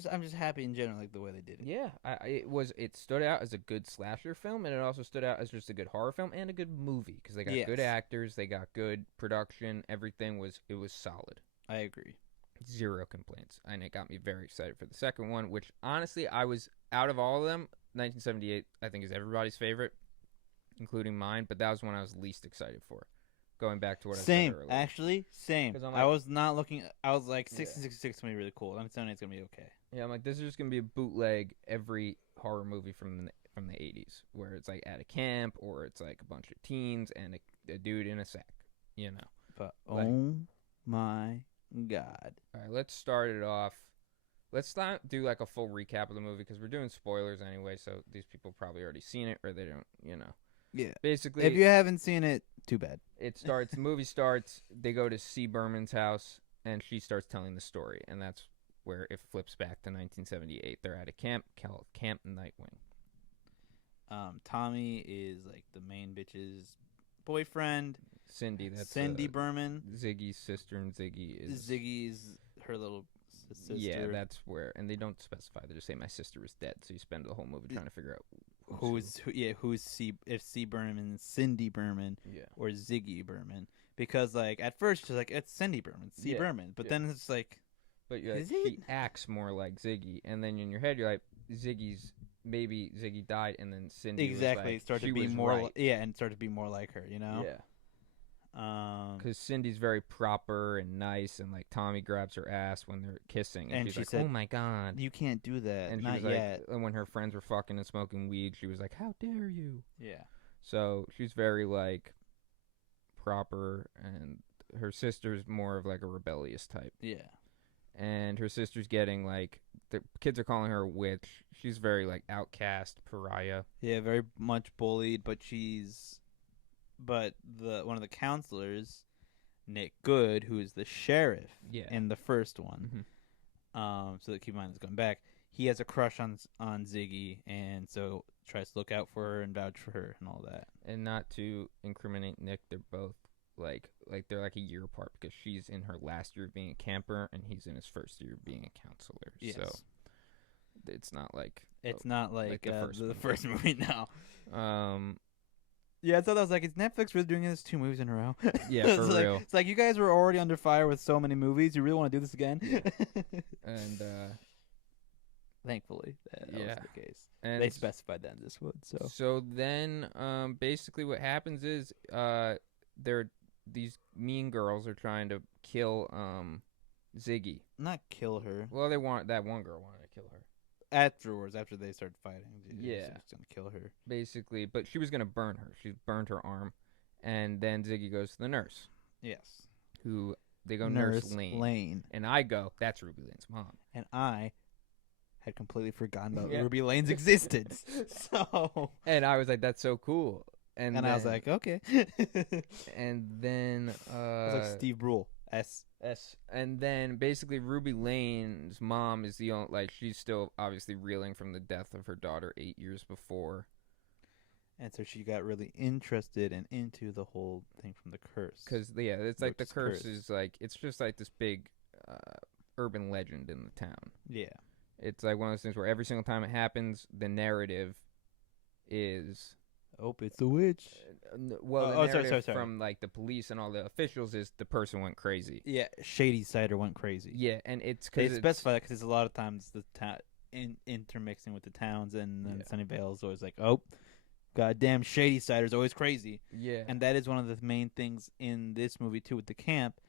I'm just happy in general, like the way they did it. Yeah, it stood out as a good slasher film, and it also stood out as just a good horror film and a good movie, because they got good actors, they got good production, everything was solid. I agree. 0 complaints, and it got me very excited for the second one, which honestly, I was out of all of them, 1978 I think is everybody's favorite, including mine, but that was one I was least excited for. Going back to what I said earlier. Actually, same. Like, I was not looking. I was like, 66 is gonna be really cool. 1978 is gonna be okay. Yeah, I'm like, this is just gonna be a bootleg every horror movie from the 80s, where it's like at a camp, or it's like a bunch of teens and a dude in a sack, But oh my god! All right, let's start it off. Let's not do like a full recap of the movie, because we're doing spoilers anyway, so these people probably already seen it, or they don't, Yeah. Basically, if you haven't seen it, too bad. The movie starts, they go to C. Berman's house, and she starts telling the story, and that's where it flips back to 1978. They're at a camp called Camp Nightwing. Tommy is like the main bitch's boyfriend. Cindy, that's Cindy Berman. Ziggy's sister, and Ziggy's her little sister. Yeah, that's where, and they don't specify. They just say my sister is dead, so you spend the whole movie trying to figure out who's C. Berman, Cindy Berman, or Ziggy Berman, because like at first she's like, it's Cindy Berman, Berman, but then it's like, but she acts more like Ziggy, and then in your head you're like, maybe Ziggy died, and then Cindy started to be more and started to be more like her, Yeah. Because Cindy's very proper and nice, and like Tommy grabs her ass when they're kissing, and she's like, said, "Oh my god, you can't do that." And not she was yet. Like, and when her friends were fucking and smoking weed, she was like, "How dare you?" Yeah. So she's very like proper, and her sister's more of like a rebellious type. Yeah. And her sister's getting like, the kids are calling her a witch. She's very like outcast, pariah. Yeah, very much bullied, but one of the counselors, Nick Good, who is the sheriff in the first one, so that keep in mind it's going back, he has a crush on Ziggy, and so tries to look out for her and vouch for her and all that. And not to incriminate Nick, they're both like they're like a year apart, because she's in her last year of being a camper and he's in his first year of being a counselor. Yes. So it's not like the first movie now. Yeah, I thought that was like, is Netflix really doing this 2 movies in a row? Yeah, for real. It's like, you guys were already under fire with so many movies. You really want to do this again? And Thankfully, that Yeah. was the case. And They specified that in this one, so. So then, basically, what happens is, these mean girls are trying to kill Ziggy. Not kill her. Well, that one girl wanted to kill her. Afterwards, after they started fighting, Yeah. was gonna kill her. Basically, but she was gonna burn her. She burned her arm, and then Ziggy goes to the nurse, Yes. who they go Nurse Lane, and I go, that's Ruby Lane's mom. And I had completely forgotten about Yeah. Ruby Lane's existence. So. And I was like, that's so cool. And I was like, okay. and then I was like Steve Brule. S. And then basically Ruby Lane's mom is the only, like, she's still obviously reeling from the death of her daughter 8 years before. And so she got really interested and into the whole thing from the curse. Because, yeah, it's like the Witch's curse curse. is like, it's just like this big urban legend in the town. Yeah. It's like one of those things where every single time it happens, the narrative is... Oh, it's the witch. Well, the Oh, narrative sorry. from, like, the police and all the officials is the person went crazy. Yeah, Shady Cider went crazy. Yeah, and it's They because specify that because a lot of times the intermixing with the towns, and then Yeah. Sunnyvale is always like, oh, goddamn Shady Cider's always crazy. Yeah. And that is one of the main things in this movie, too, with the camp.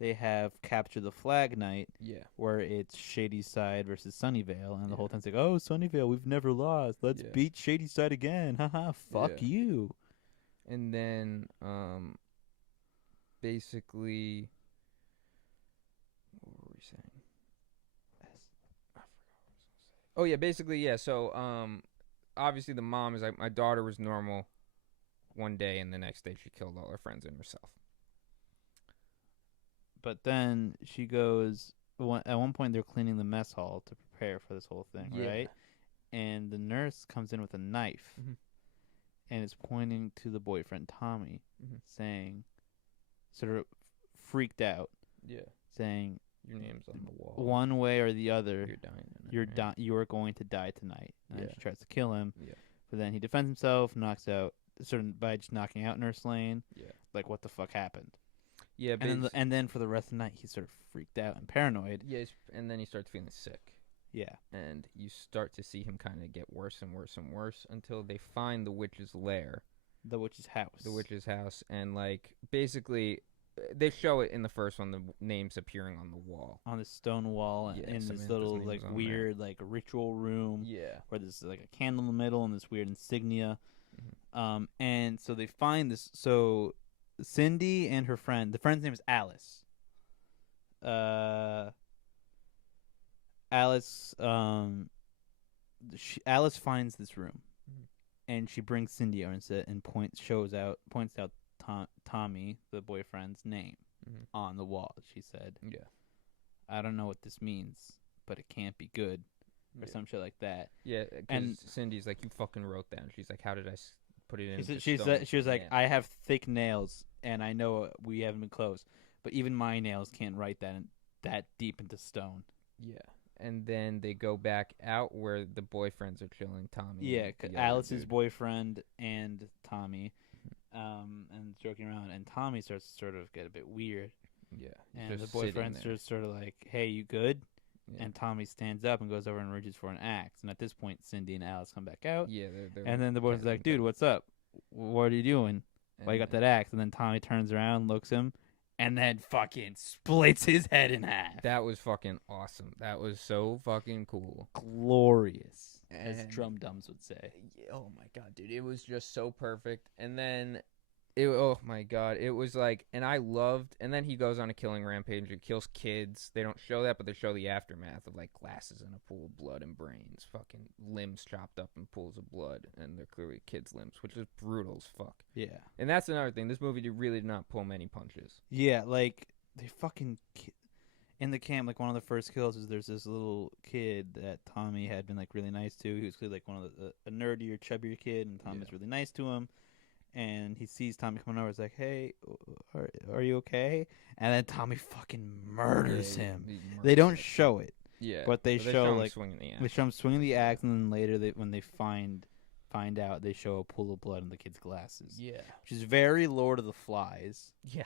They have Capture the Flag Night, Yeah. where it's Shady Side versus Sunnyvale, and the Yeah. whole time's like, oh, Sunnyvale, we've never lost. Let's Yeah. beat Shady Side again. Haha, fuck Yeah. you. And then, basically, what were we saying? I forgot what I was gonna say. Oh yeah, basically, yeah. So, obviously the mom is like, my daughter was normal one day, and the next day she killed all her friends and herself. But then she goes, at one point they're cleaning the mess hall to prepare for this whole thing, Yeah. right? And the nurse comes in with a knife Mhm. and is pointing to the boyfriend, Tommy, Mhm. saying, sort of freaked out, Yeah. saying, Your name's on the wall. one way or the other, You're dying. Tonight, right? you are going to die tonight. And Yeah. she tries to kill him, Yeah. but then he defends himself, knocks out, by just knocking out Nurse Lane. Yeah. Like, what the fuck happened? Yeah. And then for the rest of the night, he's sort of freaked out and paranoid. Yeah. And then he starts feeling sick. Yeah. And you start to see him kind of get worse and worse and worse until they find the witch's lair, The witch's house. and like basically they show it in the first one, the names appearing on the wall. On this stone wall, Yeah, in this Samantha's little name like is on weird like ritual room Yeah. where there's like a candle in the middle and this weird insignia. Mhm. And so they find this. So Cindy and her friend, the friend's name is Alice. Alice finds this room, Mhm. and she brings Cindy over and points out Tommy, the boyfriend's name Mhm. on the wall. She said, Yeah. I don't know what this means, but it can't be good, or Yeah. some shit like that. Yeah. And- And Cindy's like, you fucking wrote that. And she's like, how did I put it in? She was like, I have thick nails, and I know we haven't been close, but even my nails can't write that deep into stone. Yeah. And then they go back out where the boyfriends are chilling. Tommy. Yeah, and the other Alice's dude. boyfriend and Tommy, and joking around, and Tommy starts to sort of get a bit weird, Yeah. and the just sitting boyfriend's there. just sort of like, "Hey, you good?" Yeah. And Tommy stands up and goes over and reaches for an axe, and at this point, Cindy and Alice come back out, Yeah. They're and then the boyfriend's kinda like, "Dude, what's up? What are you doing? Why you got that axe?" And then Tommy turns around, looks him, and then fucking splits his head in half. That was fucking awesome. That was so fucking cool. Glorious, as And- Drum Dums would say. Oh my god, dude, it was just so perfect. And then oh my god, it was like, and I loved, and then he goes on a killing rampage and kills kids. They don't show that, but they show the aftermath of like glasses in a pool of blood and brains, fucking limbs chopped up in pools of blood, and they're clearly kids' limbs, which is brutal as fuck. Yeah. And that's another thing. This movie really did not pull many punches. Yeah, like they fucking in the camp. Like one of the first kills is there's this little kid that Tommy had been like really nice to. He was clearly like one of a nerdier, chubbier kid, and Tommy's really nice to him. And he sees Tommy coming over. He's like, "Hey, are you okay?" And then Tommy fucking murders him. They don't show it, Yeah, but they show him like swinging the axe. they show him swinging the axe, and then later when they find out, they show a pool of blood in the kid's glasses, Yeah, which is very Lord of the Flies. yeah,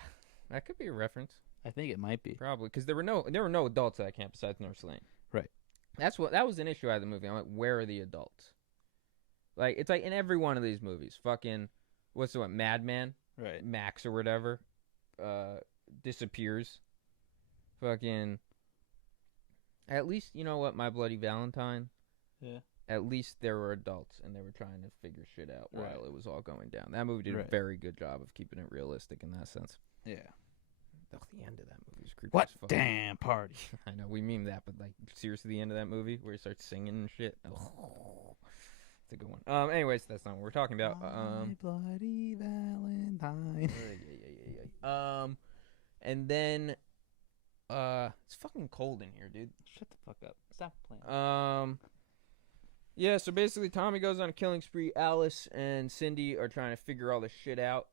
that could be a reference. I think it might be. Probably because there were no adults at that camp besides Nurse Lane. Right. That was an issue out of the movie. I'm like, where are the adults? Like, it's like in every one of these movies, fucking, what's the one, Madman, Right. Max or whatever, disappears. Fucking, at least, you know what, My Bloody Valentine, Yeah. at least there were adults and they were trying to figure shit out while Right. it was all going down. That movie did a Right. very good job of keeping it realistic in that sense. Yeah. Oh, the end of that movie is creepy What as fuck. damn party? I know, we meme that, but like, seriously, the end of that movie where he starts singing and shit. Oh, it's a good one. Anyways, that's not what we're talking about. My bloody Valentine. And then, it's fucking cold in here, dude. Shut the fuck up. Stop playing. Yeah, so basically Tommy goes on a killing spree. Alice and Cindy are trying to figure all this shit out.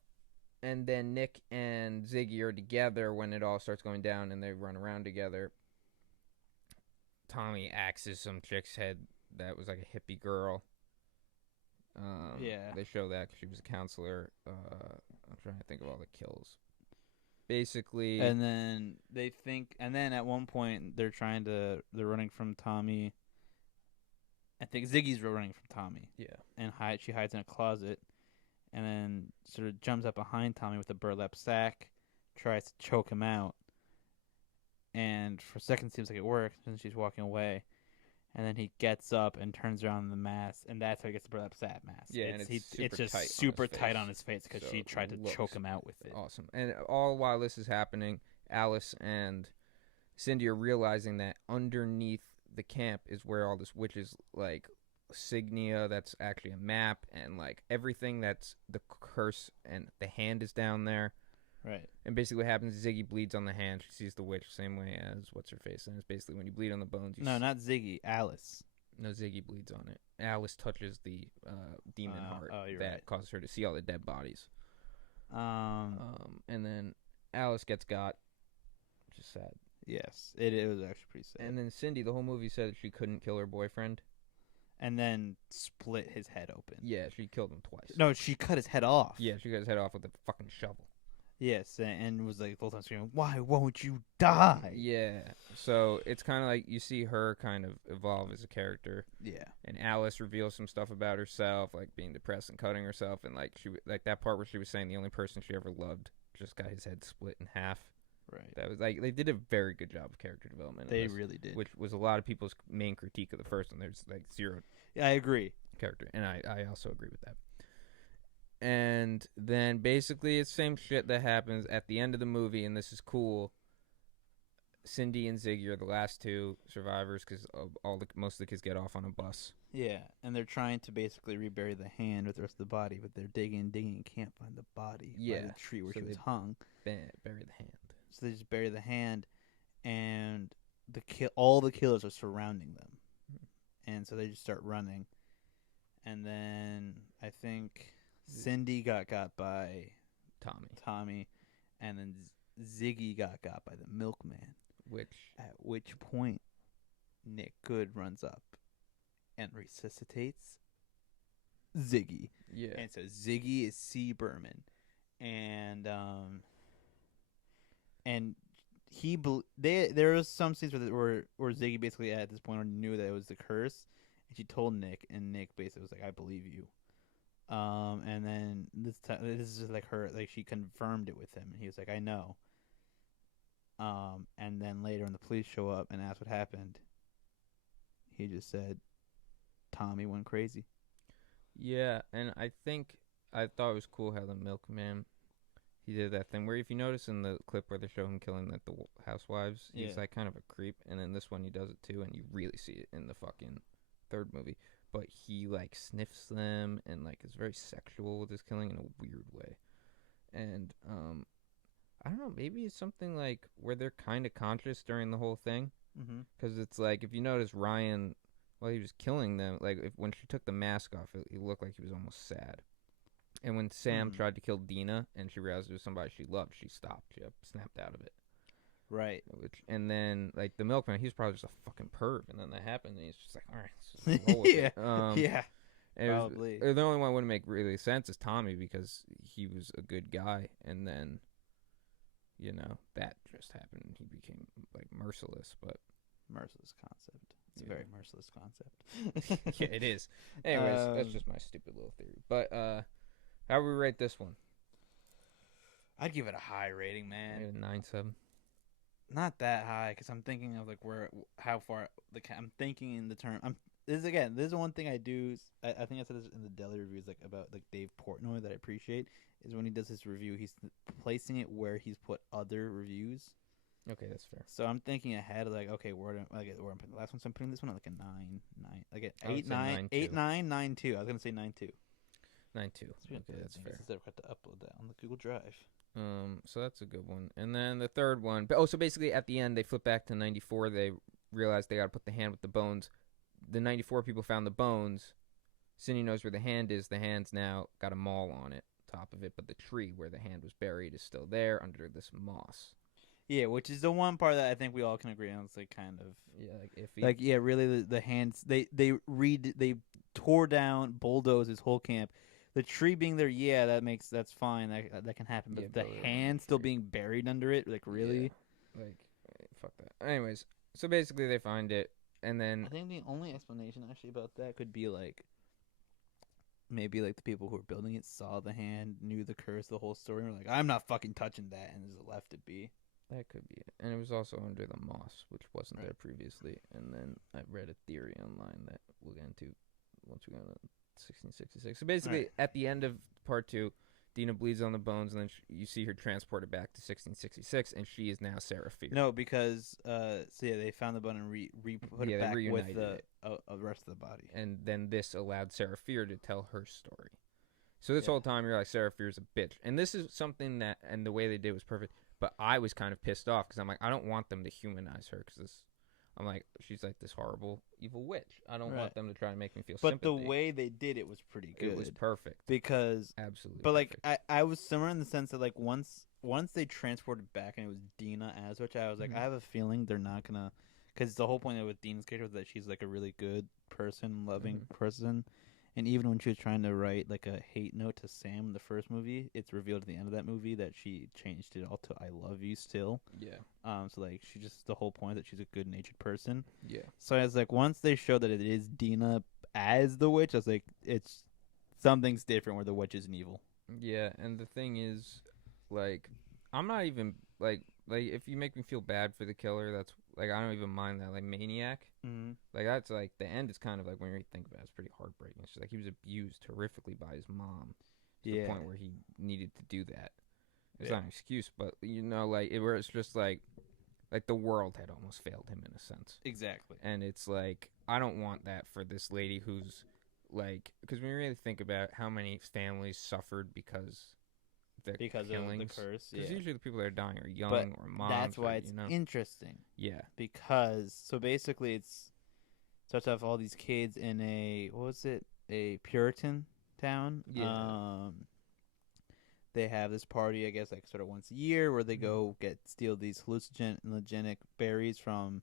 And then Nick and Ziggy are together when it all starts going down and they run around together. Tommy axes some chick's head that was like a hippie girl. Yeah. They show that 'cause she was a counselor. I'm trying to think of all the kills. Basically. And then at one point they're running from Tommy. I think Ziggy's running from Tommy. Yeah. And she hides in a closet. And then sort of jumps up behind Tommy with a burlap sack, tries to choke him out. And for a second it seems like it works, and she's walking away. And then he gets up and turns around in the mask, and that's how he gets the burlap sack mask. Yeah, and it's just super tight on his face because she tried to choke him out with it. Awesome. And all while this is happening, Alice and Cindy are realizing that underneath the camp is where all this witches, like, signia that's actually a map, and like everything that's the curse, and the hand is down there. Right. And basically what happens is Ziggy bleeds on the hand. She sees the witch same way as what's her face, and it's basically when you bleed on the bones. Not Ziggy, Alice. No, Ziggy bleeds on it. Alice touches the demon heart that causes her to see all the dead bodies. And then Alice gets got, which is sad. Yes, it was actually pretty sad. And then Cindy, the whole movie said she couldn't kill her boyfriend. And then split his head open. Yeah, she killed him twice. No, she cut his head off. Yeah, she cut his head off with a fucking shovel. Yes, and was like the whole time screaming, "Why won't you die?" Yeah, so it's kind of like you see her kind of evolve as a character. Yeah. And Alice reveals some stuff about herself, like being depressed and cutting herself, and like that part where she was saying the only person she ever loved just got his head split in half. Right. That was like, they did a very good job of character development. They really did. Which was a lot of people's main critique of the first one. There's like zero. Yeah, I agree. Character, and I also agree with that. And then basically it's the same shit that happens at the end of the movie, and this is cool. Cindy and Ziggy are the last two survivors because most of the kids get off on a bus. Yeah, and they're trying to basically rebury the hand with the rest of the body, but they're digging and can't find the body by the tree where she was hung. Bury the hand. So they just bury the hand, and all the killers are surrounding them. And so they just start running. And then I think Cindy got by Tommy, and then Ziggy got by the milkman. At which point Nick Good runs up and resuscitates Ziggy. Yeah. And so Ziggy is C. Berman. And there was some scenes where Ziggy basically at this point knew that it was the curse, and she told Nick, and Nick basically was like, "I believe you." And then this is just like her, like she confirmed it with him, and he was like, "I know." And then later when the police show up and ask what happened, he just said, "Tommy went crazy." Yeah, and I thought it was cool how the milkman, he did that thing where if you notice in the clip where they show him killing like the housewives, he's like kind of a creep, and then this one he does it too, and you really see it in the fucking third movie. But he like sniffs them and like is very sexual with his killing in a weird way. And I don't know, maybe it's something like where they're kind of conscious during the whole thing. Because it's like, if you notice Ryan, while he was killing them, like when she took the mask off, it looked like he was almost sad. And when Sam tried to kill Dina and she realized it was somebody she loved, she stopped. She snapped out of it. Right. And then, like, the milkman, he's probably just a fucking perv. And then that happened, and he's just like, all right, let's just roll with it. Yeah. Probably. The only one that wouldn't make really sense is Tommy, because he was a good guy. And then, you know, that just happened. He became, like, merciless. But merciless concept. It's a Yeah. very merciless concept. Yeah, it is. Anyways, that's Um, just my stupid little theory. But how we rate this one? I'd give it a high rating, man. Maybe a 9.7. Not that high, because I'm thinking of like how far I'm thinking in the term. This is one thing I do. I think I said this in the deli reviews, like about like Dave Portnoy, that I appreciate is when he does his review, he's placing it where he's put other reviews. Okay, that's fair. So I'm thinking ahead, like, okay, where I'm putting the last one. So I'm putting this one at like a 9, like an I would 8, say 9, 9.2. 8, 9, 9, 2. I was gonna say 9.2. 9.2. Okay, that's fair. Instead, I got to upload that on the Google Drive. So that's a good one. And then the third one, so basically at the end they flip back to 94. They realize they got to put the hand with the bones. The 94 people found the bones. Cindy knows where the hand is. The hand's now got a maul on it, top of it, but the tree where the hand was buried is still there under this moss. Yeah, which is the one part that I think we all can agree on. It's like kind of like iffy. like really the hands they tore down, bulldozed his whole camp. The tree being there, yeah, that's fine. That can happen. But the hand still being buried under it, like really, fuck that. Anyways, so basically they find it, and then I think the only explanation actually about that could be like maybe like the people who were building it saw the hand, knew the curse, the whole story, and were like, I'm not fucking touching that, and just left it be. That could be it. And it was also under the moss, which wasn't there previously. And then I read a theory online that we'll get into once we go to 1666. So basically, at the end of part 2, Dina bleeds on the bones, and then you see her transported back to 1666, and she is now Sarah Fear. No, because they found the bone and put it back with the rest of the body. And then this allowed Sarah Fear to tell her story. So this whole time, you're like, Sarah Fear's a bitch. And this is something that, and the way they did was perfect. But I was kind of pissed off because I'm like, I don't want them to humanize her because I'm like, she's like this horrible, evil witch. I don't want them to try to make me feel sympathy. But the way they did it was pretty good. It was perfect. Because absolutely. But like, I was similar in the sense that like once they transported back and it was Dina as witch, I was like, I have a feeling they're not gonna, because the whole point with Dina's character was that she's like a really good person, loving person. And even when she was trying to write like a hate note to Sam in the first movie, it's revealed at the end of that movie that she changed it all to "I love you" still. Yeah. So like she just the whole point that she's a good-natured person. Yeah. So I was like, once they show that it is Dina as the witch, I was like, it's something's different where the witch isn't evil. Yeah, and the thing is, like, I'm not even like if you make me feel bad for the killer, that's like I don't even mind that. Like Maniac, like that's like the end is kind of like when you think about it, it's pretty heartbreaking. It's just, like he was abused horrifically by his mom to the point where he needed to do that. It's not an excuse, but you know, like where it's just like the world had almost failed him in a sense. Exactly. And it's like I don't want that for this lady who's like, because when you really think about how many families suffered because of the curse. Because usually the people that are dying are young or moms. That's why it's interesting. Yeah. Because so basically it starts off all these kids in a Puritan town. Yeah. They have this party, I guess, like sort of once a year where they go steal these hallucinogenic berries from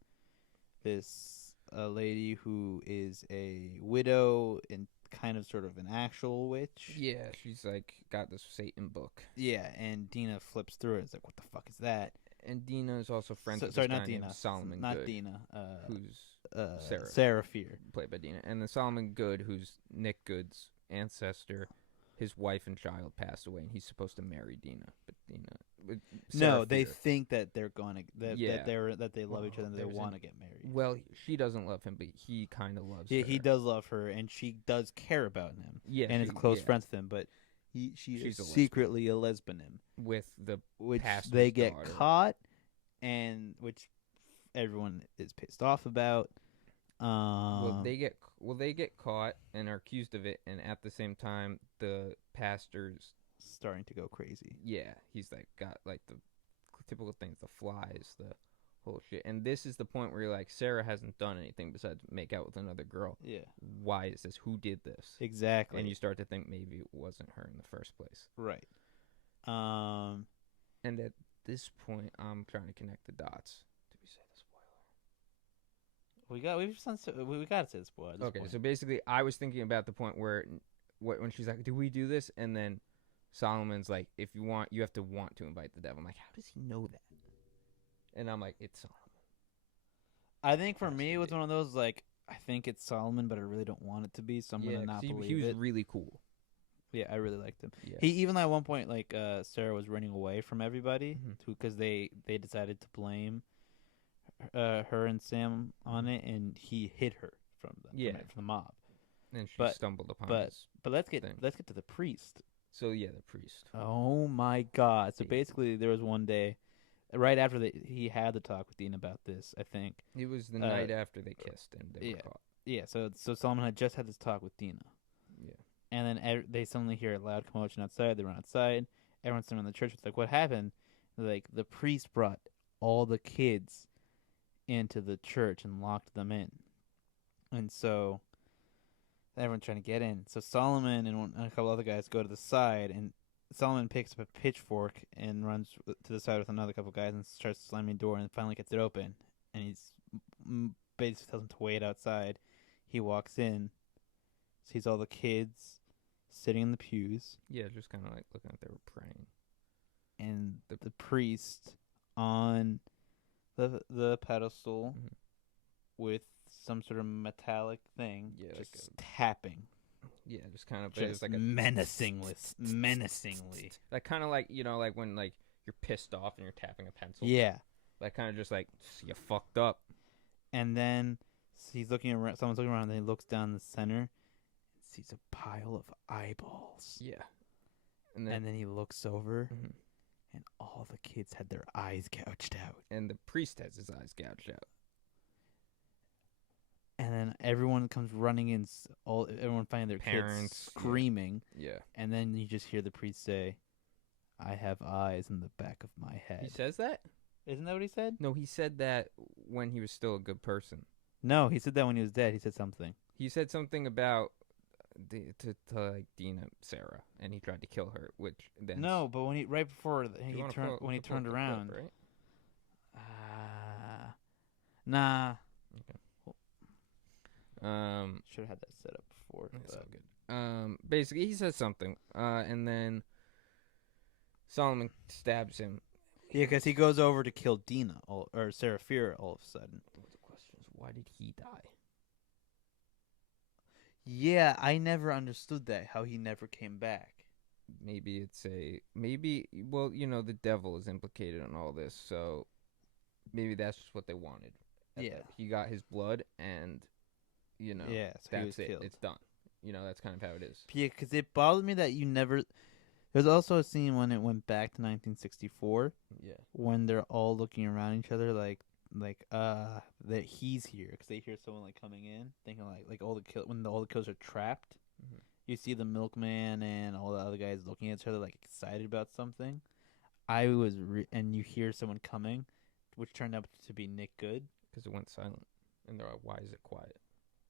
this lady who is a widow and kind of sort of an actual witch. Yeah, she's like got this Satan book. Yeah, and Dina flips through it. It's like, what the fuck is that? And Dina is also friends with sorry, this not guy Dina. named Solomon not Good. Dina. Who's Sarah Fear, played by Dina, and then Solomon Good, who's Nick Good's ancestor. His wife and child passed away, and he's supposed to marry Dina, but Sarah they Fear. think that they're gonna that they love each other and they want to get married. Well, she doesn't love him, but he kind of loves her. Yeah, he does love her, and she does care about him. Yeah, and is close friends with him, but she's secretly a lesbian with which pastor's they get daughter. caught, and which everyone is pissed off about. They get caught and are accused of it, and at the same time, the pastor's starting to go crazy. Yeah, he's like got like the typical things, the flies, the whole shit. And this is the point where you're like, Sarah hasn't done anything besides make out with another girl. Yeah. Why is this? Who did this? Exactly. And you start to think maybe it wasn't her in the first place. Right. And at this point, I'm trying to connect the dots. Did we say the spoiler? We got to say the spoiler. Okay, so basically, I was thinking about the point where when she's like, "Do we do this?" And then Solomon's like, "If you want, you have to want to invite the devil." I'm like, how does he know that? And I'm like, it's Solomon. I think for Has me to it was be. one of those like I think it's Solomon, but I really don't want it to be, so I'm Yeah, gonna 'cause not he believe was it. really cool. Yeah, I really liked him. Yeah. He even at one point like Sarah was running away from everybody Mhm. because they decided to blame her and Sam on Mhm. it, and he hid her from them Yeah. from the mob. And she But stumbled upon but his but thing. let's get to the priest. So yeah, the priest. Oh my God! So David. basically, there was one day right after he had the talk with Dean about this. I think. It was the Uh, night after they kissed and they were yeah, caught. yeah. So Solomon had just had this talk with Dina, Yeah. and then they suddenly hear a loud commotion outside. They run outside. Everyone's sitting in the church. It's like, what happened? Like the priest brought all the kids into the church and locked them in, and so everyone's trying to get in. So Solomon and a couple other guys go to the side, and Solomon picks up a pitchfork and runs to the side with another couple guys and starts slamming the door, and finally gets it open. And he's basically tells him to wait outside. He walks in, sees all the kids sitting in the pews, Yeah, just kind of like looking like they were praying. and the priest on the pedestal Mhm. with some sort of metallic thing, Yeah, like just tapping, Yeah, just kind of. But it was just like a menacingly. like kind of like like when like you're pissed off and you're tapping a pencil. Yeah, Like kind of just like you fucked up. and then he's looking around. Someone's looking around, and then he looks down the center and sees a pile of eyeballs. Yeah. And then he looks over, Mhm. and all the kids had their eyes gouged out. And the priest has his eyes gouged out. And then everyone comes running in, everyone finding their Parents, kids screaming. Yeah. And then you just hear the priest say, "I have eyes in the back of my head." He says that? Isn't that what he said? No, he said that when he was still a good person. No, he said that when he was dead. He said something. He said something about to like Dina Sarah, and he tried to kill her, which then No, but when he right before Do he you wanna turned pull- when he we can pull turned up the around. clip, Nah. right? Should have had that set up before. That's but- all good. Basically he says something, and then Solomon stabs him. Yeah, because he goes over to kill Dina or Seraphira all of a sudden. The question is, why did he die? Yeah, I never understood that. How he never came back. Maybe it's well, the devil is implicated in all this, so maybe that's just what they wanted. Yeah. He got his blood, and Yeah, so he was that's it. killed. It's done. That's kind of how it is. Yeah, because it bothered me that you never. There's also a scene when it went back to 1964 Yeah. when they're all looking around each other like that he's here because they hear someone like coming in, thinking like all all the killers are trapped. Mhm. You see the milkman and all the other guys looking at each other like excited about something. I was and you hear someone coming, which turned out to be Nick Good. Because it went silent, and they're like, "Why is it quiet?"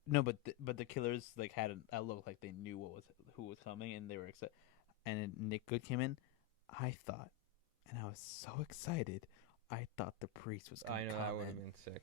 No, but the killers like had a look like they knew who was coming, and they were excited. And then Nick Good came in. I thought, and I was so excited. I thought the priest was I gonna know come that would have in. been sick.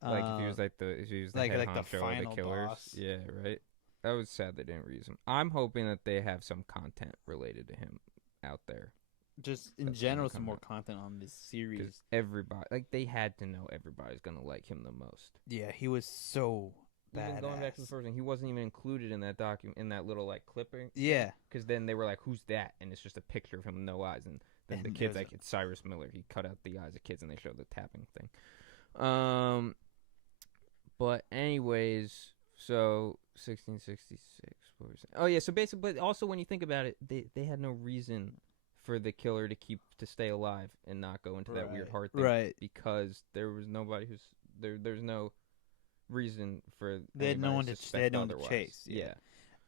Like if he was the like- head like the honcho of final the killers. boss. Yeah, right. That was sad they didn't reuse him. I'm hoping that they have some content related to him out there. Just in That's general, gonna some come more out. content on this series. Because everybody, like, they had to know everybody's gonna like him the most. Yeah, he was so badass. Even going back to the first one, he wasn't even included in that in that little like clipping. Yeah, Because then they were like, "Who's that?" And it's just a picture of him with no eyes, and then the And kids there's like, "It's Cyrus Miller." He cut out the eyes of kids, and they showed the tapping thing. But anyways, so 1666. What were we saying? Oh yeah, so basically, but also when you think about it, they had no reason for the killer to stay alive and not go into that weird heart thing, right. because there was nobody who's there. There's no reason for They had no anybody one to they suspect had no one to otherwise. chase. Yeah.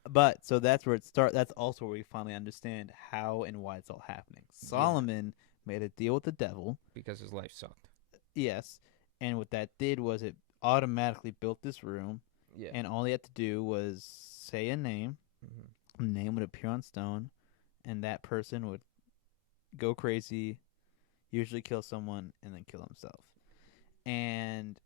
But so that's where it starts. That's also where we finally understand how and why it's all happening. Solomon made a deal with the devil. Because his life sucked. Yes, and what that did was it automatically built this room, Yeah. and all he had to do was say a name. Mhm. A name would appear on stone, and that person would go crazy, usually kill someone, and then kill himself. And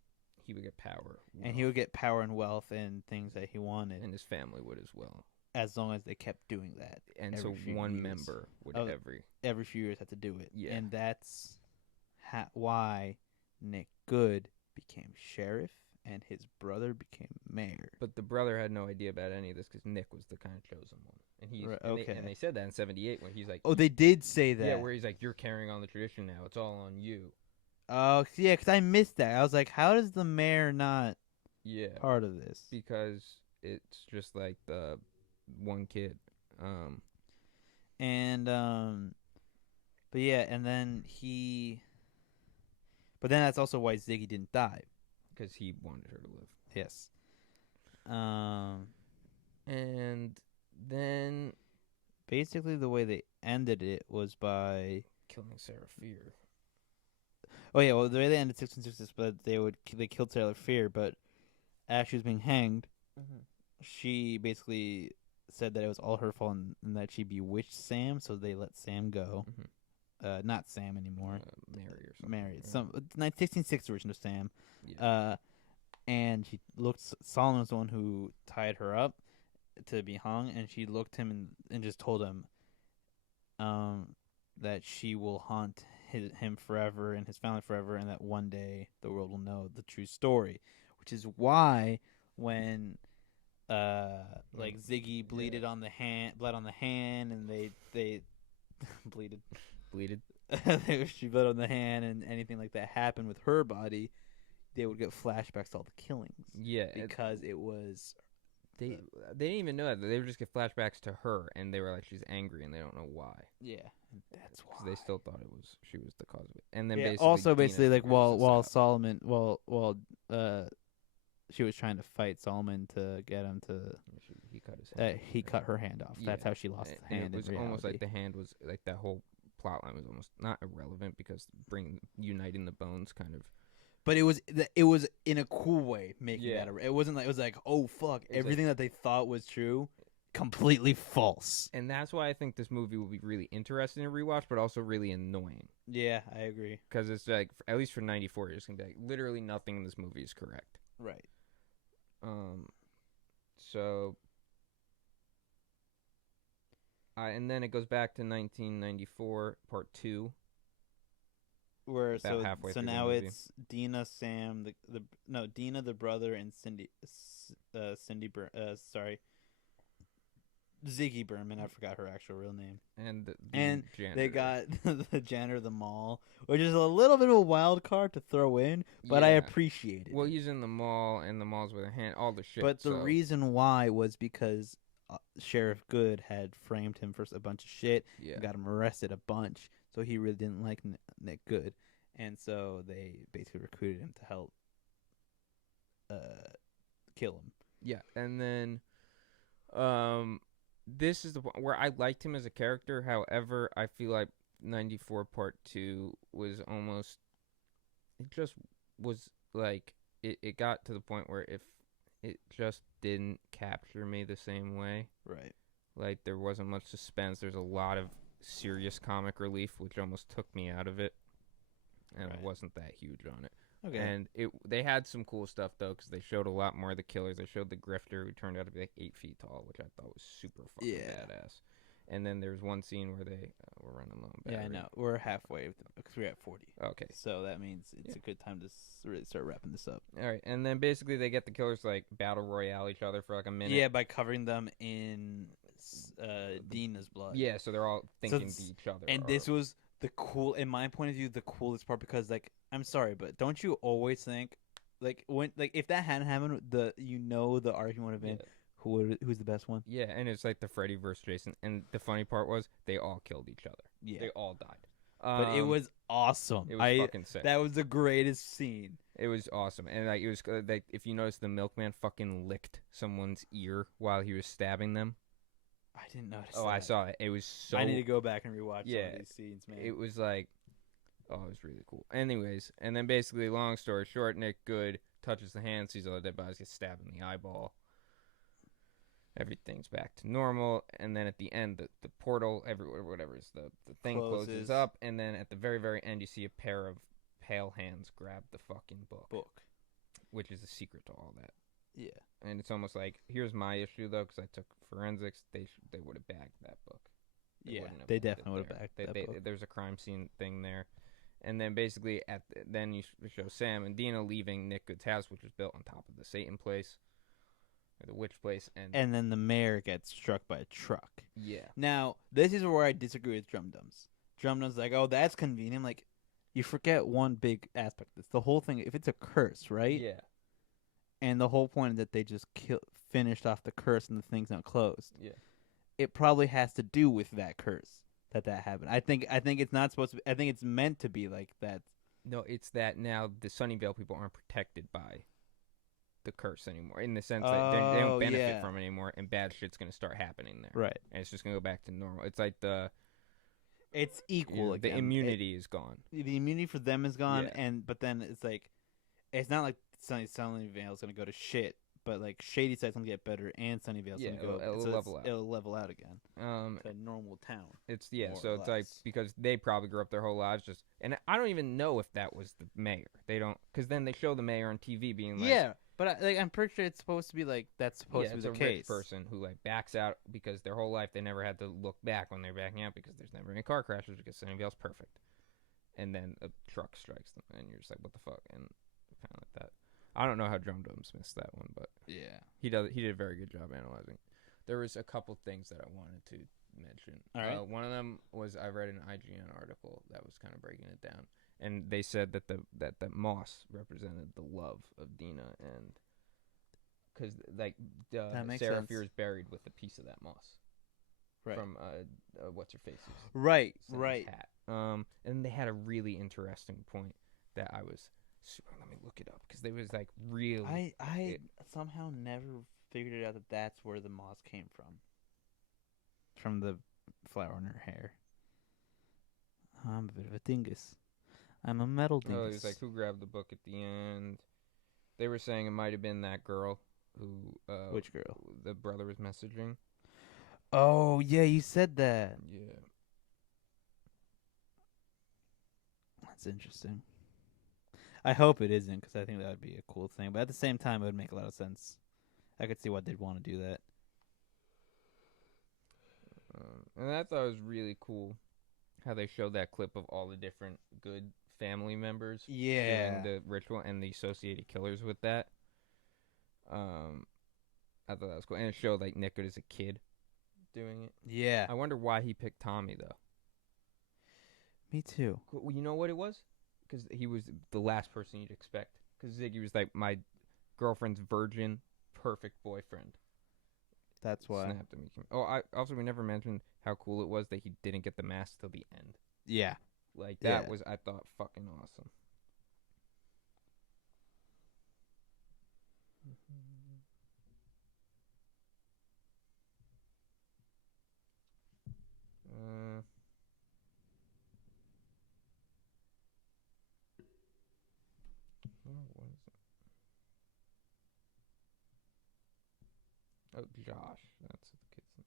He would get power. he would get power and wealth and things that he wanted, and his family would as well. as long as they kept doing that. And every so few one years. member would Oh, every few years have to do it. Yeah. And that's why Nick Good became sheriff, and his brother became mayor. But the brother had no idea about any of this because Nick was the kind of chosen one, and he's Right, and, okay. they said that in '78 when he's like, Oh, they did say that. yeah, where he's like, you're carrying on the tradition now. It's all on you. Oh, yeah, because I missed that. I was like, how does the mayor not Yeah, part of this? because it's just like the one kid. And but yeah, and then but then that's also why Ziggy didn't die. Because he wanted her to live. Yes. And then Basically the way they ended it was by killing Sarah Fear. Oh yeah, well the way they ended 1666, but they killed Sailor Fear, but as she was being hanged, she basically said that it was all her fault and that she bewitched Sam, so they let Sam go. Not Sam anymore. Mary or something. Mary. Some 1660 version of Sam. Yeah. And she looked. Solomon was the one who tied her up to be hung, and she looked him and just told him, that she will haunt him forever and his family forever, and that one day the world will know the true story. Which is why when like Ziggy bleeded on the hand, bled on the hand, and they bleeded. She bled on the hand, and anything like that happened with her body, they would get flashbacks to all the killings. Yeah, because it was they didn't even know that. They would just get flashbacks to her, and they were like, she's angry, and they don't know why. Yeah, that's why. Because they still thought she was the cause of it. And then basically like while Solomon, Solomon while she was trying to fight Solomon to get him to he cut his hand. he cut her hand off. That's how she lost the hand. It was in almost like reality. the hand was like that whole plot line was almost not irrelevant because uniting the bones kind of. But it was in a cool way making that. It wasn't like it was like, oh fuck, everything that they thought was true, completely false. And that's why I think this movie will be really interesting to rewatch, but also really annoying. Yeah, I agree. Because it's like, at least for '94, you're just gonna be like, literally nothing in this movie is correct. Right. So. And then it goes back to 1994, part 2. Where about halfway so through now the movie. it's Dina, Sam, Dina the brother, and Ziggy Berman. I forgot her actual real name. And the janitor. They got the janitor of the mall, which is a little bit of a wild card to throw in, but I appreciate it. Well, he's in the mall, and the mall's with a hand, all the shit. But the reason why was because Sheriff Good had framed him for a bunch of shit. And got him arrested a bunch. So he really didn't like Nick Good, and so they basically recruited him to help kill him. Yeah, and then this is the point where I liked him as a character. However, I feel like 94 Part 2 was almost... It just was like... It got to the point where if it just didn't capture me the same way. Right. Like, there wasn't much suspense. There's a lot of serious comic relief, which almost took me out of it, and I wasn't that huge on it. Okay. And they had some cool stuff though, because they showed a lot more of the killers. They showed the grifter, who turned out to be like 8 feet tall, which I thought was super fucking badass. And then there was one scene where they were running low on battery. Yeah, I know. We're halfway because we're at 40. Okay. So that means it's a good time to really start wrapping this up. All right, and then basically they get the killers to like battle royale each other for like a minute. Yeah, by covering them in Dina's blood. Yeah, so they're all thinking to each other. And this was the cool, in my point of view, the coolest part, because like, I'm sorry, but don't you always think like if that hadn't happened, the argument would have been who's the best one? Yeah, and it's like the Freddy versus Jason, and the funny part was they all killed each other. Yeah, they all died. But it was awesome. It was fucking sick. That was the greatest scene. It was awesome, and like it was like if you notice, the milkman fucking licked someone's ear while he was stabbing them. I didn't notice. Oh, I saw it. It was so. I need to go back and rewatch some of these scenes, man. It was like, it was really cool. Anyways, and then basically, long story short, Nick Good touches the hand, sees all the dead bodies, gets stabbed in the eyeball. Everything's back to normal, and then at the end, the portal, whatever is the thing closes up, and then at the very, very end, you see a pair of pale hands grab the fucking book, which is the secret to all that. Yeah, and it's almost like, here's my issue though, because I took forensics. They would have bagged that book. They definitely would have bagged that book. There's a crime scene thing there, And then basically then you show Sam and Dina leaving Nick Good's house, which was built on top of the Satan place, or the witch place, And then the mayor gets struck by a truck. yeah, Now, this is where I disagree with Drum Dums. Drum Dums like, oh, that's convenient. I'm like, you forget one big aspect of this. The whole thing, if it's a curse, right? yeah, And the whole point is that they just finished off the curse and the thing's not closed. yeah. It probably has to do with that curse that happened. I think it's not supposed to be, I think it's meant to be like that. No, it's that now the Sunnyvale people aren't protected by the curse anymore, in the sense that they don't benefit from it anymore, and bad shit's gonna start happening there. Right. And it's just gonna go back to normal. It's like it's equal again. The immunity is gone. The immunity for them is gone, Yeah. but then it's like, it's not like Sunnyvale is gonna go to shit, but like Shady Side's gonna get better, and Sunnyvale's gonna go. It'll level out. It'll level out again. To a normal town. It's more so or it's like, less. because they probably grew up their whole lives just, and I don't even know if that was the mayor. They don't, because then they show the mayor on TV being like, Yeah, but I'm pretty sure it's supposed to be like that's supposed to be it's the a case. rich person who like backs out because their whole life they never had to look back when they're backing out, because there's never any car crashes because Sunnyvale's perfect, and then a truck strikes them and you're just like, what the fuck, and kind of like that. I don't know how Drum Dums missed that one, but Yeah. he did a very good job analyzing. There was a couple things that I wanted to mention. All right. One of them was, I read an IGN article that was kind of breaking it down, and they said that that moss represented the love of Dina, and because like That makes Sarah sense. Fier's buried with a piece of that moss from what's her face's Right. hat. And they had a really interesting point that I was. Let me look it up, because they was like really. I somehow never figured it out that that's where the moss came from. From the flower in her hair. I'm a bit of a dingus. I'm a metal dingus. Oh, it was like, who grabbed the book at the end? They were saying it might have been that girl who. Which girl? The brother was messaging. Oh yeah, you said that. Yeah. That's interesting. I hope it isn't, because I think that would be a cool thing. But at the same time, it would make a lot of sense. I could see why they'd want to do that. And I thought it was really cool how they showed that clip of all the different good family members doing the ritual and the associated killers with that. I thought that was cool. And it showed like Nick as a kid doing it. Yeah. I wonder why he picked Tommy, though. Me too. Well, you know what it was? Because he was the last person you'd expect. Because Ziggy was like my girlfriend's virgin, perfect boyfriend. That's why. Snapped at me. We never mentioned how cool it was that he didn't get the mask till the end. Yeah. Like, that Yeah. was, I thought, fucking awesome. What is it? Oh, Josh. That's the kid's name.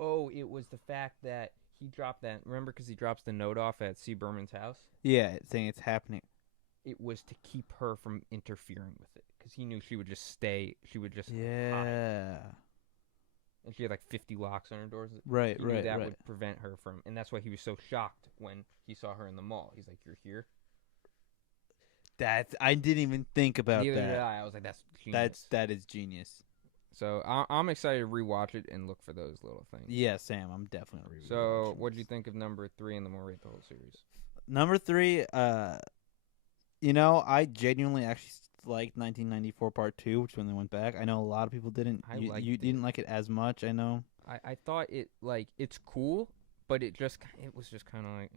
Oh, it was the fact that he dropped that. Remember, because he drops the note off at C. Berman's house? Yeah, saying it's happening. It was to keep her from interfering with it, because he knew she would just stay. She would just hide. And she had like 50 locks on her doors. Right, He knew right, that right. would prevent her from, and that's why he was so shocked when he saw her in the mall. He's like, "You're here." I didn't even think about Neither did that. I. I was like, "That's genius." That is genius. So I'm excited to rewatch it and look for those little things. Yeah, Sam, I'm definitely. So what do you think of number 3, and then we'll rate the whole series? Number 3, I genuinely actually liked 1994 Part 2, which when they went back. I know a lot of people didn't. You didn't like it as much, I know. I thought it, like, it's cool, but it was just kind of like,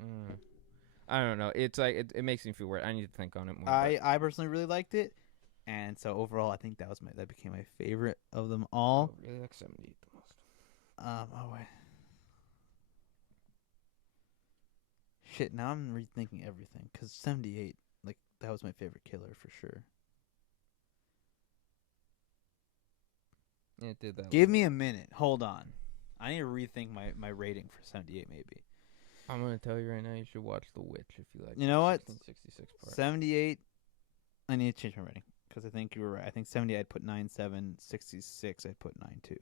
I don't know. It's like, it makes me feel weird. I need to think on it more. I personally really liked it, and so overall, I think that became my favorite of them all. I really like 78 the most. Oh wait. Shit, now I'm rethinking everything, because 78, like, that was my favorite killer for sure. It did that. Give me a minute. Hold on. I need to rethink my rating for 78 maybe. I'm going to tell you right now, you should watch The Witch if you like. You know what? 1666 part. 78, I need to change my rating. Because I think you were right. I think 70 I'd put 9.7. 66 I'd put 9.2.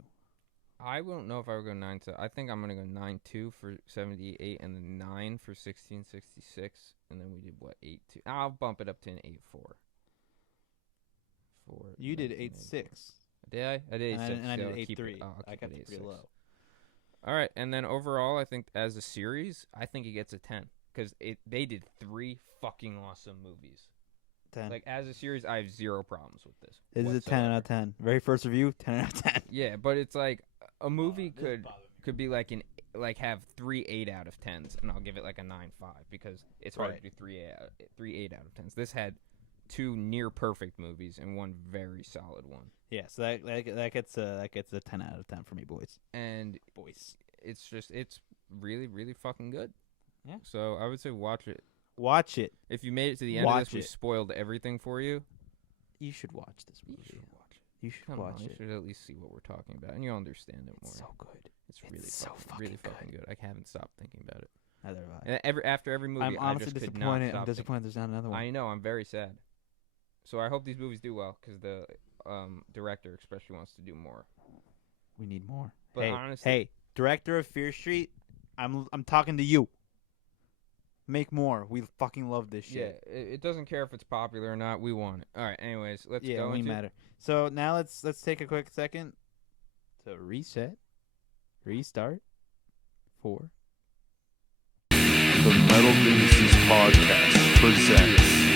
I don't know if I would go 9 to. I think I'm gonna go 9.2 for 78, and then 9 for 1666, and then we did what 8.2. I'll bump it up to an 8.4. For You did 1984. 8.6. Did I? I did 8.6. And I did so I'll keep 8.3. it- I'll I keep kept it it pretty 8.6. low. All right, and then overall, I think as a series, I think it gets a 10 because they did 3 fucking awesome movies. 10. Like as a series, I have 0 problems with this. This is a 10 out of 10. Very first review, 10 out of 10. Yeah, but it's like a movie could be like have 3 8 out of 10s, and I'll give it like a 9.5 because it's hard to do 3 8 out of 10s. This had 2 near perfect movies and 1 very solid one. Yeah, so that gets a 10 out of 10 for me, boys. And Boys. it's really really fucking good. Yeah. So I would say watch it. Watch it. If you made it to the end of this, we spoiled everything for you. You should watch this movie. You should Come watch on, it. you should at least see what we're talking about, and you'll understand it more. It's so good. It's really so really fucking fucking good. I haven't stopped thinking about it. Neither have I. And after every movie, I'm honestly I just disappointed. Could not I'm stop disappointed there's not another one. I know. I'm very sad. So I hope these movies do well because the director especially wants to do more. We need more. But hey, honestly, hey, director of Fear Street, I'm talking to you. Make more. We fucking love this shit. Yeah, it doesn't care if it's popular or not. We want it. All right. Anyways, let's go. Yeah, it into matter. So now let's take a quick second to reset, restart. 4. The Metal Dinguses podcast presents